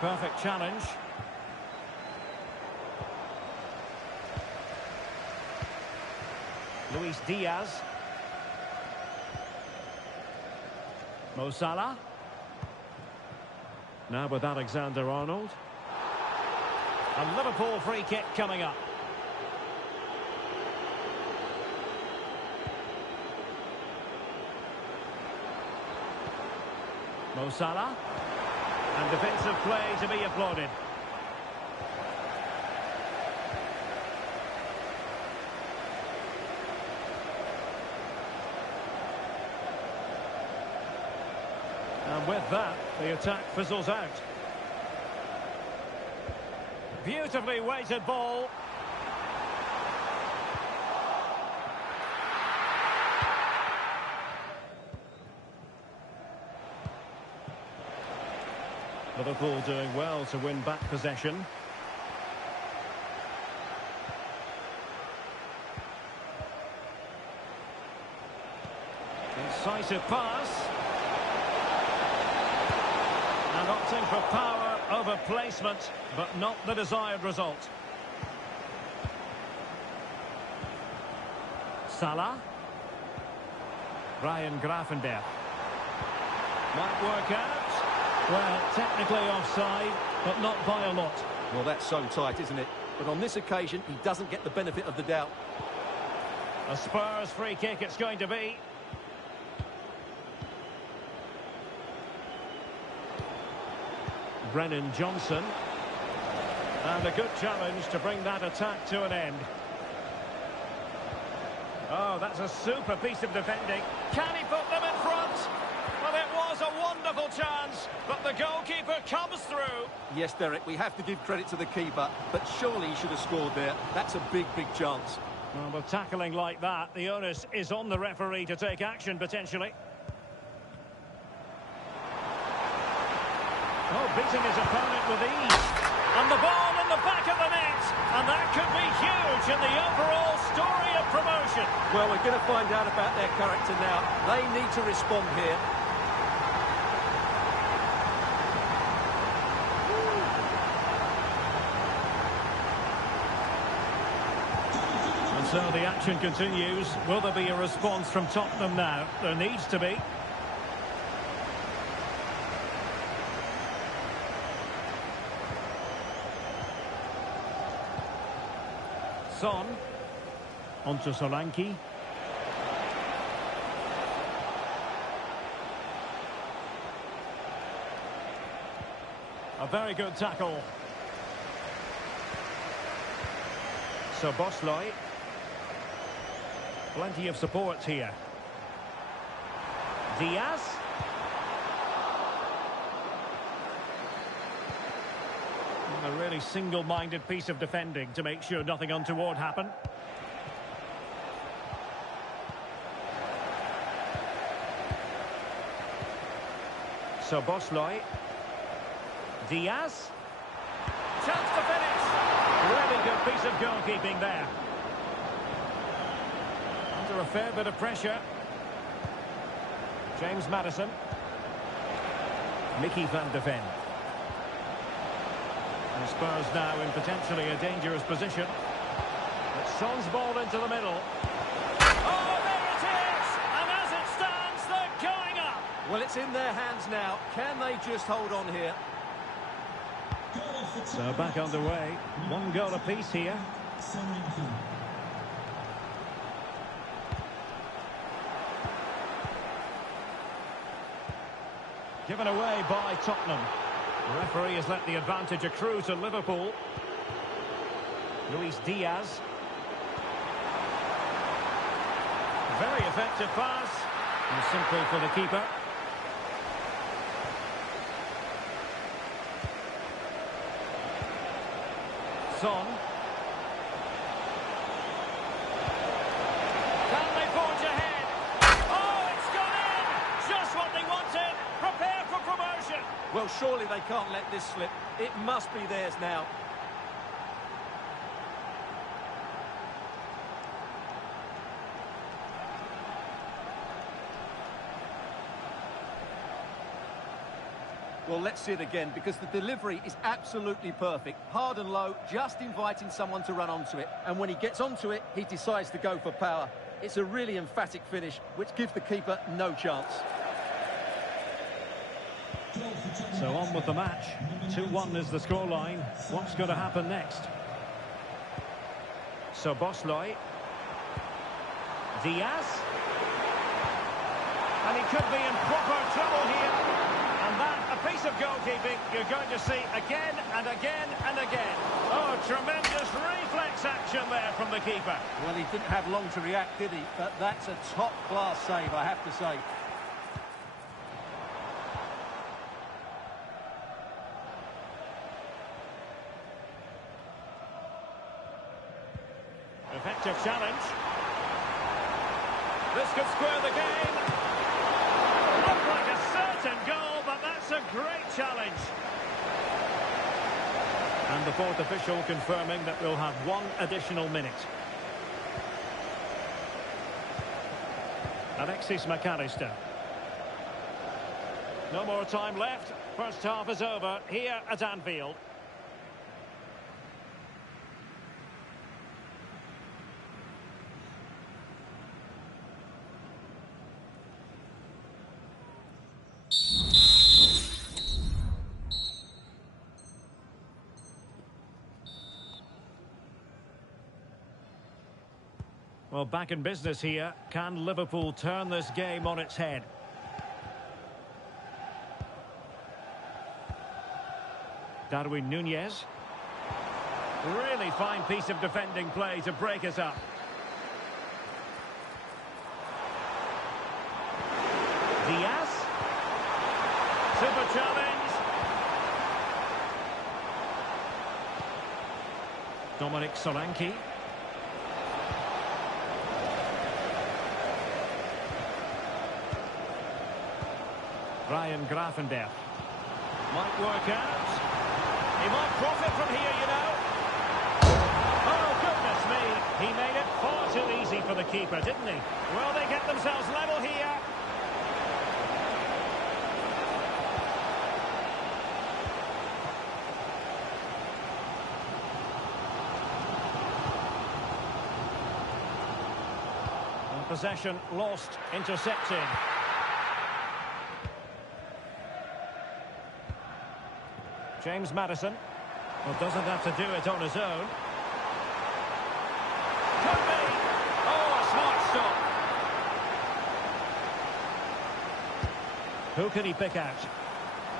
Perfect challenge. Luis Diaz. Mo Salah. Now with Alexander-Arnold. A Liverpool free kick coming up. Mo Salah. And defensive play to be applauded. And with that, the attack fizzles out. Beautifully weighted ball. Liverpool doing well to win back possession. Incisive pass. And opting for power over placement, but not the desired result. Salah. Ryan Gravenberch. Might work out. Well, technically offside, but not by a lot. Well, that's so tight, isn't it? But on this occasion, he doesn't get the benefit of the doubt. A Spurs free kick it's going to be. Brennan Johnson. And a good challenge to bring that attack to an end. Oh, that's a super piece of defending. Can he put them in front? Well, it was a wonderful chance, but the goalkeeper comes through. Yes, Derek, we have to give credit to the keeper, but surely he should have scored there. That's a big, big chance. Well, with tackling like that, the onus is on the referee to take action, potentially. Oh, beating his opponent with ease. And the ball in the back of the net. And that could be huge in the overall story of promotion. Well, we're going to find out about their character now. They need to respond here. And so the action continues. Will there be a response from Tottenham now? There needs to be. Son. Onto Solanke. A very good tackle. So Bosley. Plenty of support here. Diaz. A really single-minded piece of defending to make sure nothing untoward happened. So Bosley. Diaz. Chance to finish. Really good piece of goalkeeping there. Under a fair bit of pressure. James Maddison. Mickey van de Ven. And Spurs now in potentially a dangerous position. It's Son's ball into the middle. Oh, there it is! And as it stands, they're going up! Well, it's in their hands now. Can they just hold on here? So back underway. One goal apiece here. Given away by Tottenham. The referee has let the advantage accrue to Liverpool. Luis Diaz. Very effective pass. And simple for the keeper. Son. Can they forge ahead? Oh, it's gone in! Just what they wanted. Prepare for promotion. Well, surely they can't let this slip. It must be theirs now. Well, let's see it again, because the delivery is absolutely perfect. Hard and low, just inviting someone to run onto it. And when he gets onto it, he decides to go for power. It's a really emphatic finish, which gives the keeper no chance. So on with the match. 2-1 is the scoreline. What's going to happen next? So Bosley. Diaz. And he could be in proper trouble here. And that, a piece of goalkeeping you're going to see again and again and again. Oh, tremendous reflex action there from the keeper. Well, he didn't have long to react, did he? But that's a top-class save, I have to say. Effective challenge. This could square the game. Looked like a certain goal, but that's a great challenge. And the fourth official confirming that we'll have one additional minute. Alexis McAllister. No more time left. First half is over here at Anfield. Well, back in business here. Can Liverpool turn this game on its head? Darwin Núñez. Really fine piece of defending play to break us up. Diaz. Super challenge. Dominic Solanke. Ryan Gravenberch. Might work out. He might profit from here, you know. Oh, goodness me. He made it far too easy for the keeper, didn't he? Well, they get themselves level here. And possession lost, intercepted. James Maddison. Well, doesn't have to do it on his own. Could be. Oh, a smart stop. Who can he pick out?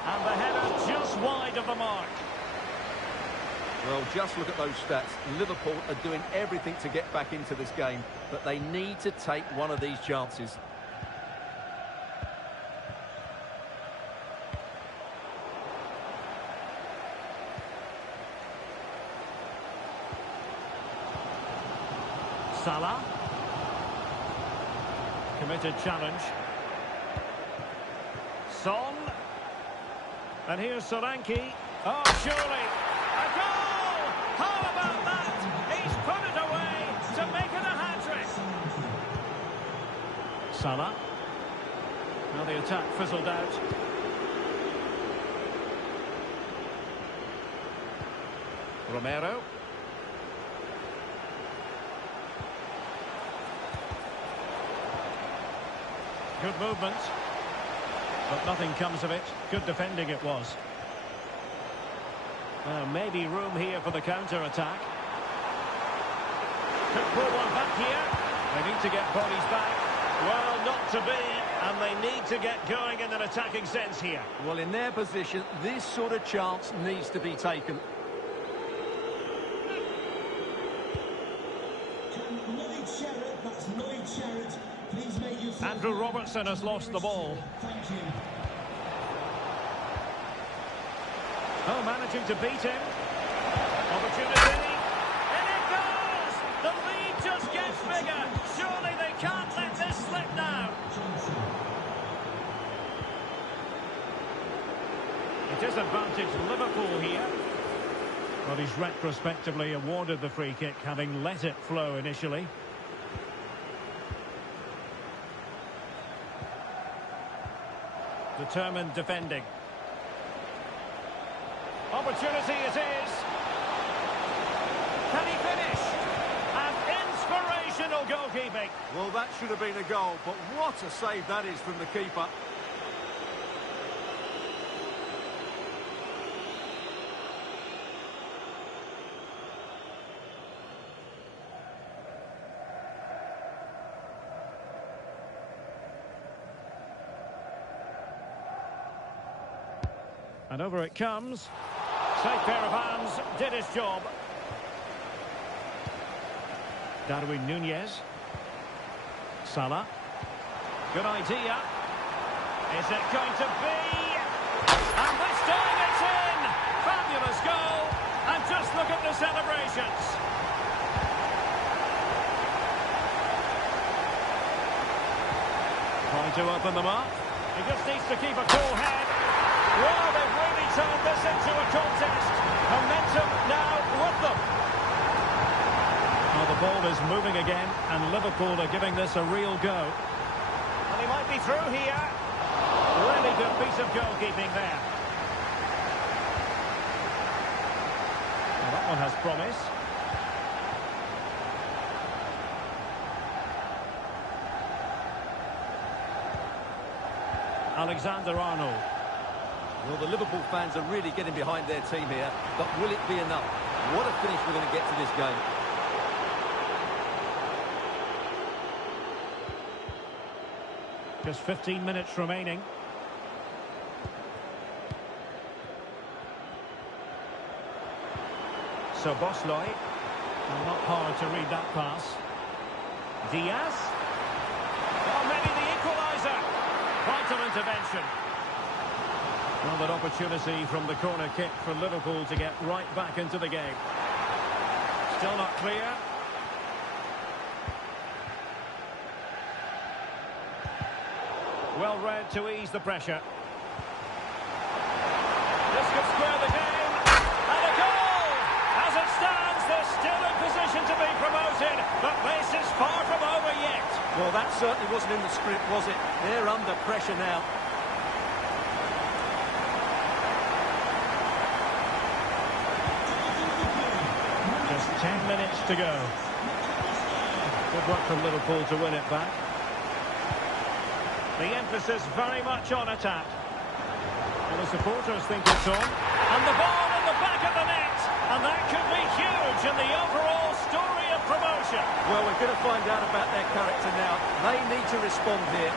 And the header just wide of the mark. Well, just look at those stats. Liverpool are doing everything to get back into this game, but they need to take one of these chances. Salah. Committed challenge. Son. And here's Solanke. Oh, surely. A goal! How about that? He's put it away to make it a hat-trick. Salah. Now the attack fizzled out. Romero. Good movement. But nothing comes of it. Good defending it was. Maybe room here for the counter-attack. Could pull one back here. They need to get bodies back. Well, not to be, and they need to get going in an attacking sense here. Well, in their position, this sort of chance needs to be taken. Andrew Robertson has lost the ball. Thank you. Oh, managing to beat him. Opportunity. And it goes! The lead just gets bigger. Surely they can't let this slip now. It is advantage Liverpool here. But he's retrospectively awarded the free kick, having let it flow initially. Determined defending. Opportunity it is. Can he finish? And inspirational goalkeeping. Well, that should have been a goal, but what a save that is from the keeper. And over it comes. Safe pair of hands, did his job. Darwin Núñez. Salah. Good idea. Is it going to be? And this time it's in! Fabulous goal. And just look at the celebrations. Trying to open them up. He just needs to keep a cool head. Well, they've really turned this into a contest. Momentum now with them. Now the ball is moving again, and Liverpool are giving this a real go. And he might be through here. Really good piece of goalkeeping there. Well, that one has promise. Alexander-Arnold. Well, the Liverpool fans are really getting behind their team here, but will it be enough? What a finish we're going to get to this game. Just 15 minutes remaining. So Bosley. Well, not hard to read that pass. Diaz. Oh, maybe the equaliser. Vital intervention. Well, that opportunity from the corner kick for Liverpool to get right back into the game. Still not clear. Well read to ease the pressure. This could square the game. And a goal! As it stands, they're still in position to be promoted. But this is far from over yet. Well, that certainly wasn't in the script, was it? They're under pressure now. Just 10 minutes to go. Good work from Liverpool to win it back. The emphasis very much on attack. Well, the supporters think it's on. And the ball in the back of the net. And that could be huge in the overall story of promotion. Well, we're going to find out about their character now. They need to respond here.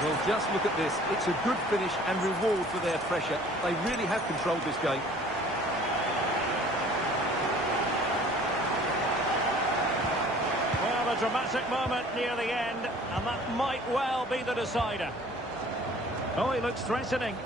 Well, just look at this. It's a good finish and reward for their pressure. They really have controlled this game. Well, a dramatic moment near the end, and that might well be the decider. Oh, he looks threatening.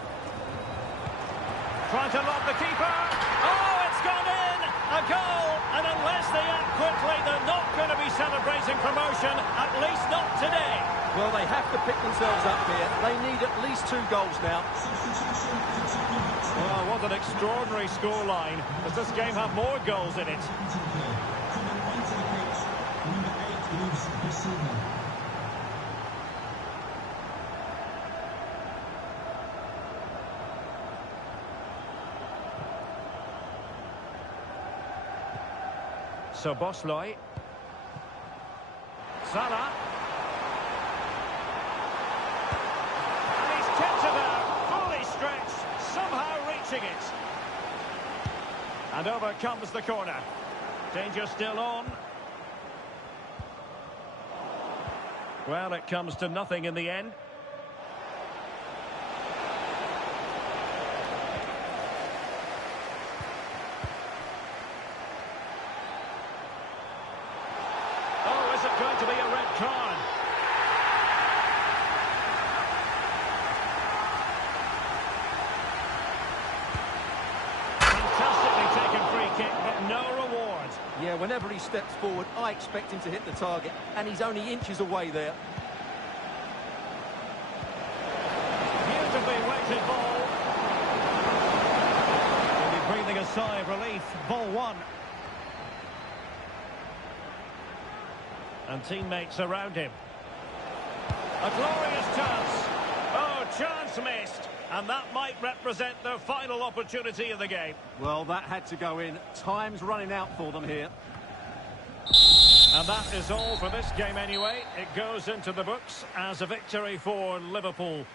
Trying to lob the keeper. Oh, it's gone in, A goal, and unless they act quickly, they're not going to be celebrating promotion, at least not today. Well, they have to pick themselves up here. They need at least 2 goals now. Substitution for Tottenham Hotspur. Oh, what an extraordinary scoreline. Does this game have more goals in it? Coming onto the pitch, number 8, Luis Basuma. So Bosloy. Salah. And he's kicked it out, fully stretched, somehow reaching it. And over comes the corner. Danger still on. Well, it comes to nothing in the end. Oh, is it going to be a red card? Fantastically taken free kick, but no reward. Yeah, whenever he steps forward, I expect him to hit the target, and he's only inches away there. Beautifully weighted ball. He'll be breathing a sigh of relief. Ball one. And teammates around him. A glorious chance. Oh, chance missed. And that might represent their final opportunity in the game. Well, that had to go in. Time's running out for them here. And that is all for this game anyway. It goes into the books as a victory for Liverpool.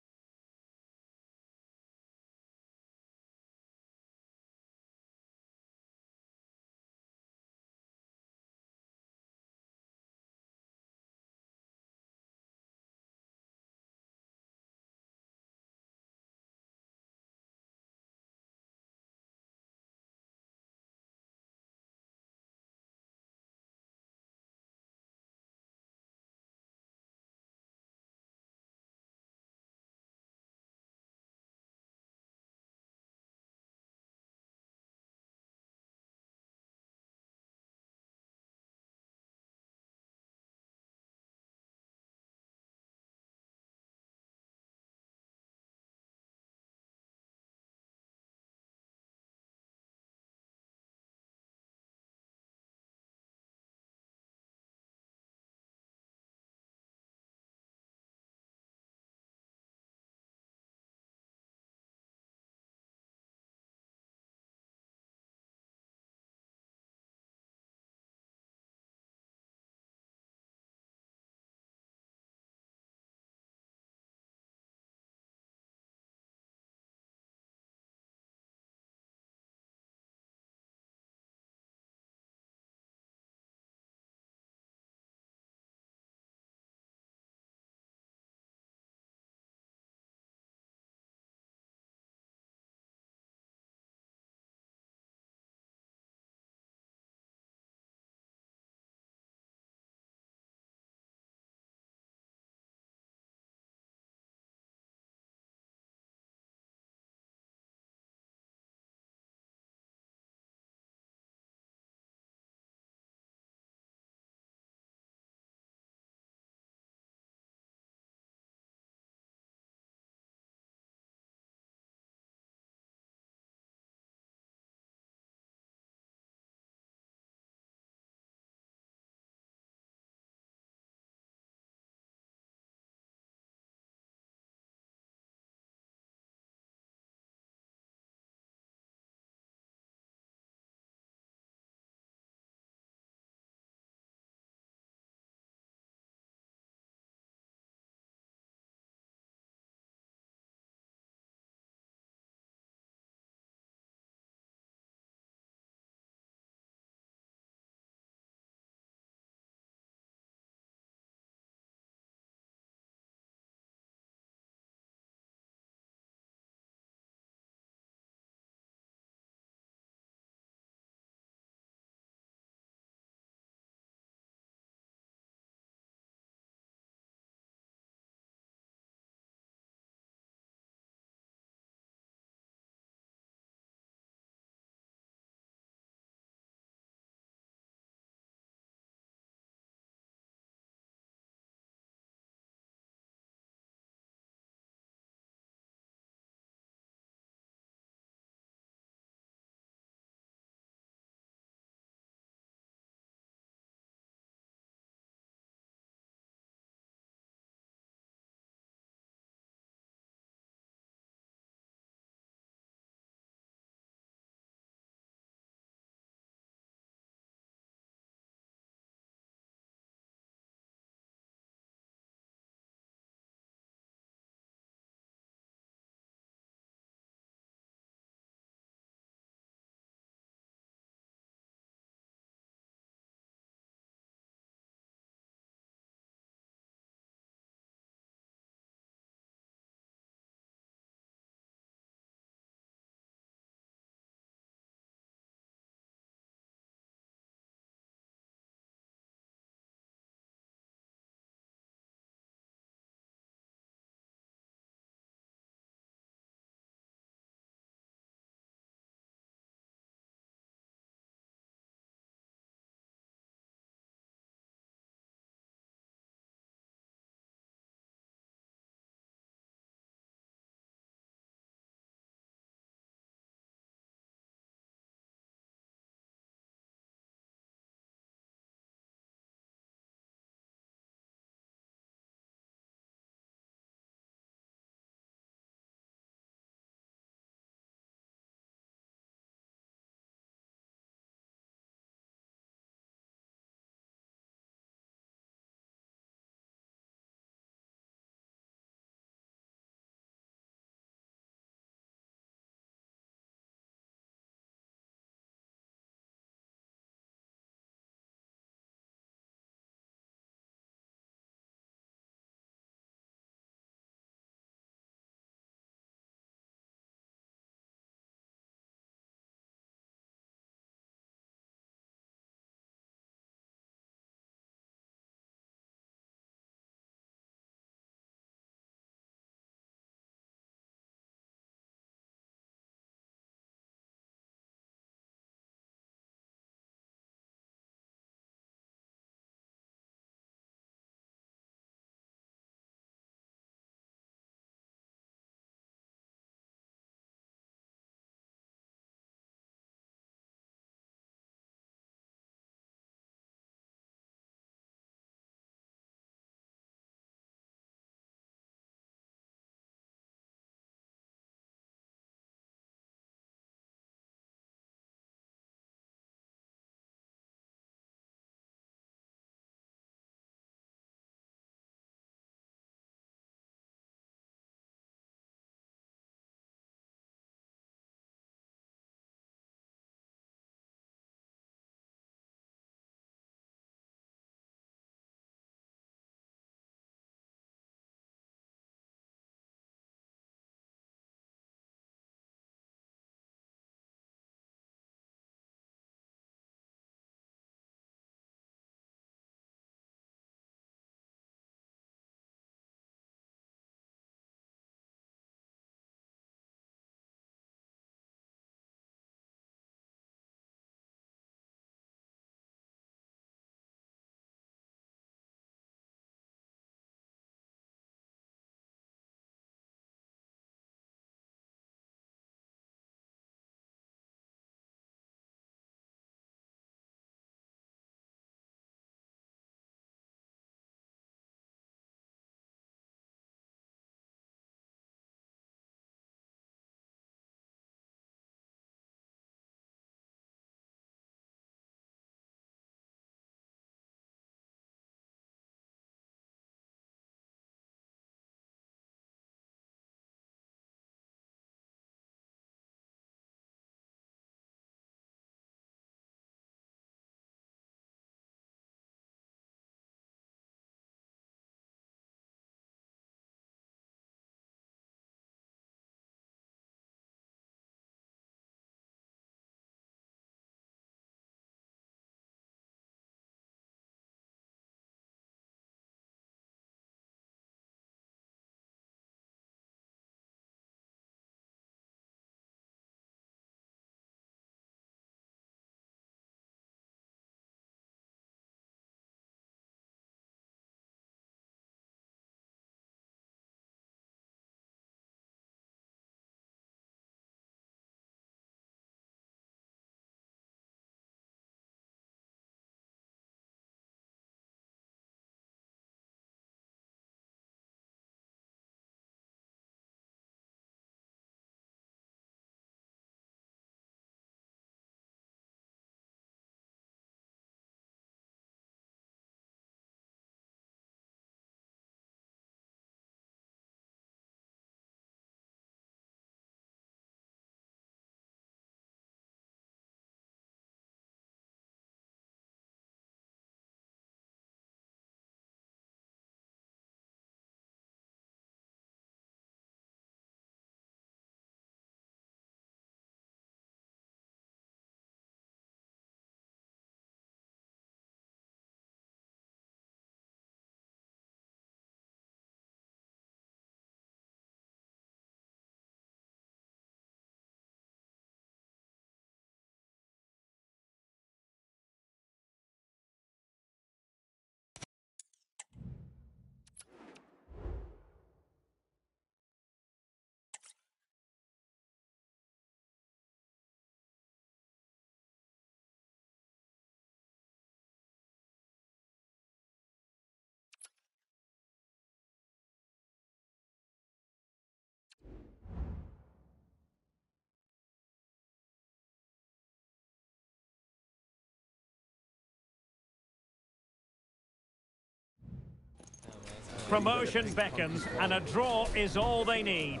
promotion beckons, and a draw is all they need.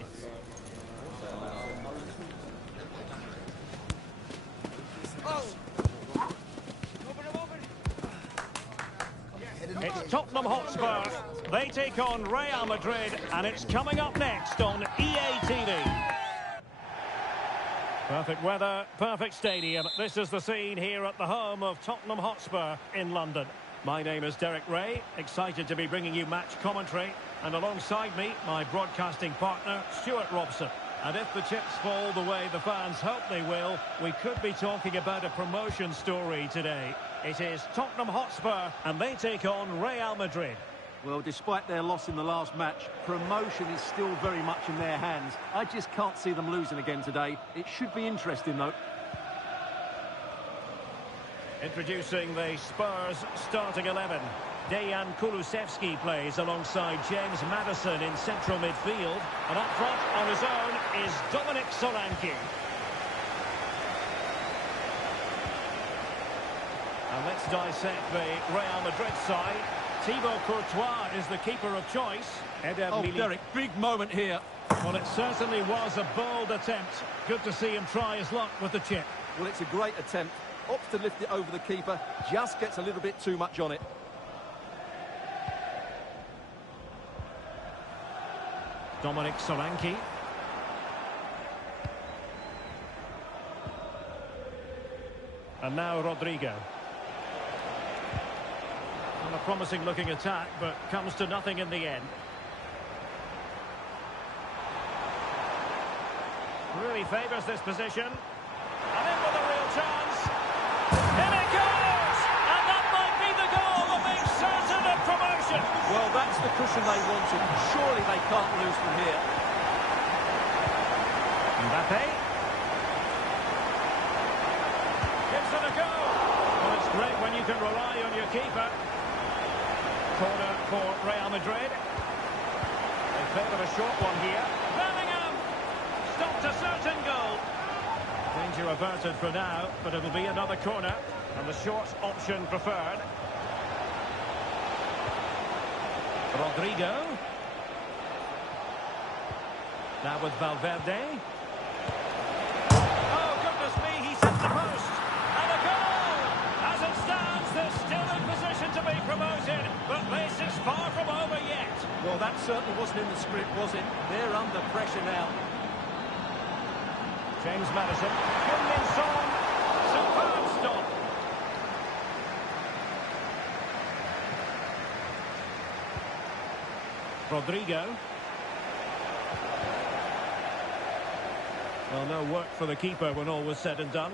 It's Tottenham Hotspur. They take on Real Madrid, and it's coming up next on EA TV. Perfect weather, perfect stadium. This is the scene here at the home of Tottenham Hotspur in London. My name is Derek Ray, excited to be bringing you match commentary. And alongside me, my broadcasting partner, Stuart Robson. And if the chips fall the way the fans hope they will, we could be talking about a promotion story today. It is Tottenham Hotspur, and they take on Real Madrid. Well, despite their loss in the last match, promotion is still very much in their hands. I just can't see them losing again today. It should be interesting, though. Introducing the Spurs starting 11. Dejan Kulusevski plays alongside James Maddison in central midfield. And up front on his own is Dominic Solanke. And let's dissect the Real Madrid side. Thibaut Courtois is the keeper of choice. Derek, big moment here. Well, it certainly was a bold attempt. Good to see him try his luck with the chip. Well, it's a great attempt. Opts to lift it over the keeper, just gets a little bit too much on it. Dominic Solanke. And now Rodrigo. And a promising looking attack, but comes to nothing in the end. Really favours this position. And in with a real chance. In it goes! And that might be the goal that makes certain of promotion. Well, that's the cushion they wanted. Surely they can't lose from here. Mbappe. Gives it a go. Well, it's great when you can rely on your keeper. Corner for Real Madrid. They favour a short one here. Bellingham! Stopped a certain goal. Danger averted for now, but it'll be another corner. And the short option preferred. Rodrigo. Now with Valverde. Oh, goodness me, he's hit the post. And a goal! As it stands, they're still in position to be promoted, but this is far from over yet. Well, that certainly wasn't in the script, was it? They're under pressure now. James Maddison. Heung-min Son. Superb stop. Rodrigo. Well, no work for the keeper when all was said and done.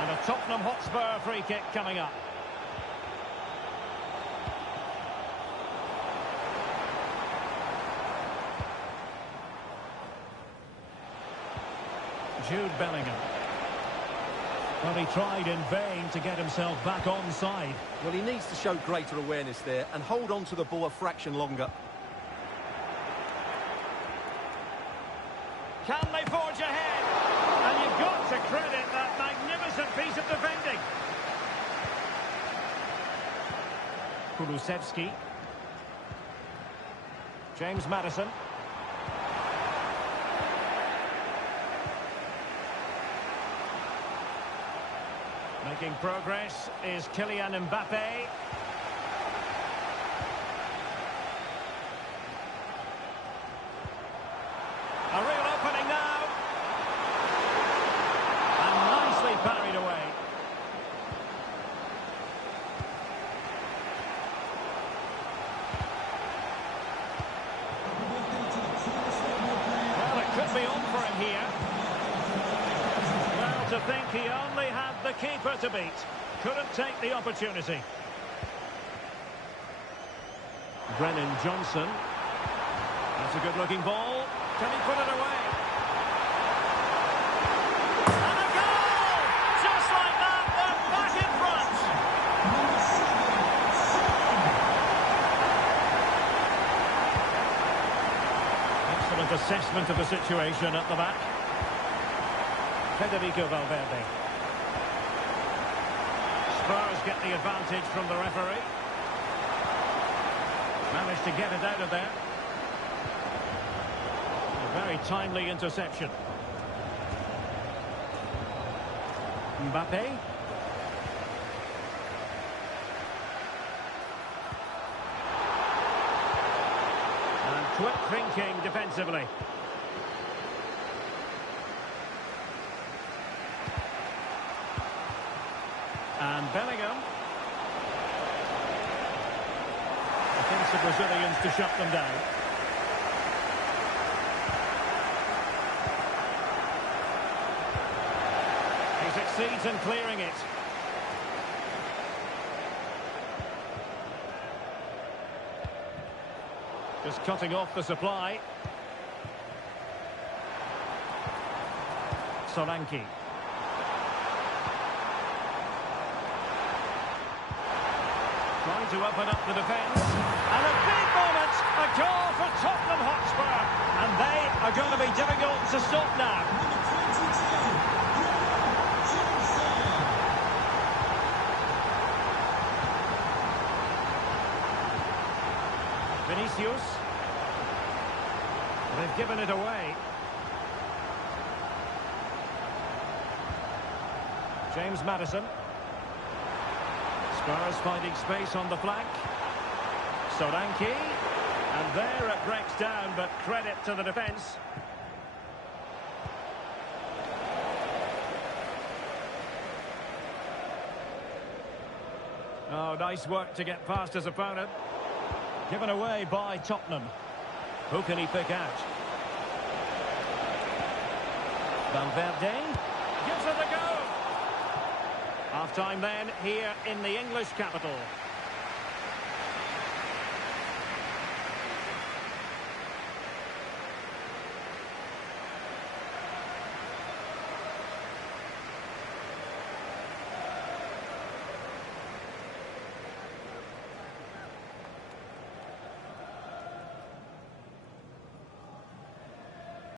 And a Tottenham Hotspur free kick coming up. Jude Bellingham. Well, he tried in vain to get himself back onside. Well, he needs to show greater awareness there and hold on to the ball a fraction longer. Can they forge ahead? And you've got to credit that magnificent piece of defending. Kulusevski. James Maddison. Making progress is Kylian Mbappe. A real opening now. And nicely parried away. Well, it could be on for him here. Well, to think he only had the keeper to beat. Couldn't take the opportunity. Brennan Johnson. That's a good-looking ball. Can he put it away? And a goal! Just like that, they're back in front. Excellent assessment of the situation at the back. Federico Valverde. Spurs get the advantage from the referee. Managed to get it out of there. A very timely interception. Mbappe. And quick thinking defensively. And Bellingham. Against the Brazilians to shut them down. He succeeds in clearing it. Just cutting off the supply. Solanke. Trying to open up the defence. And a big moment. A goal for Tottenham Hotspur. And they are going to be difficult to stop now. Vinicius. They've given it away. James Maddison. Spurs finding space on the flank. Solanke. And there it breaks down, but credit to the defence. Oh, nice work to get past his opponent. Given away by Tottenham. Who can he pick out? Valverde gives it a go. Half-time then here in the English capital.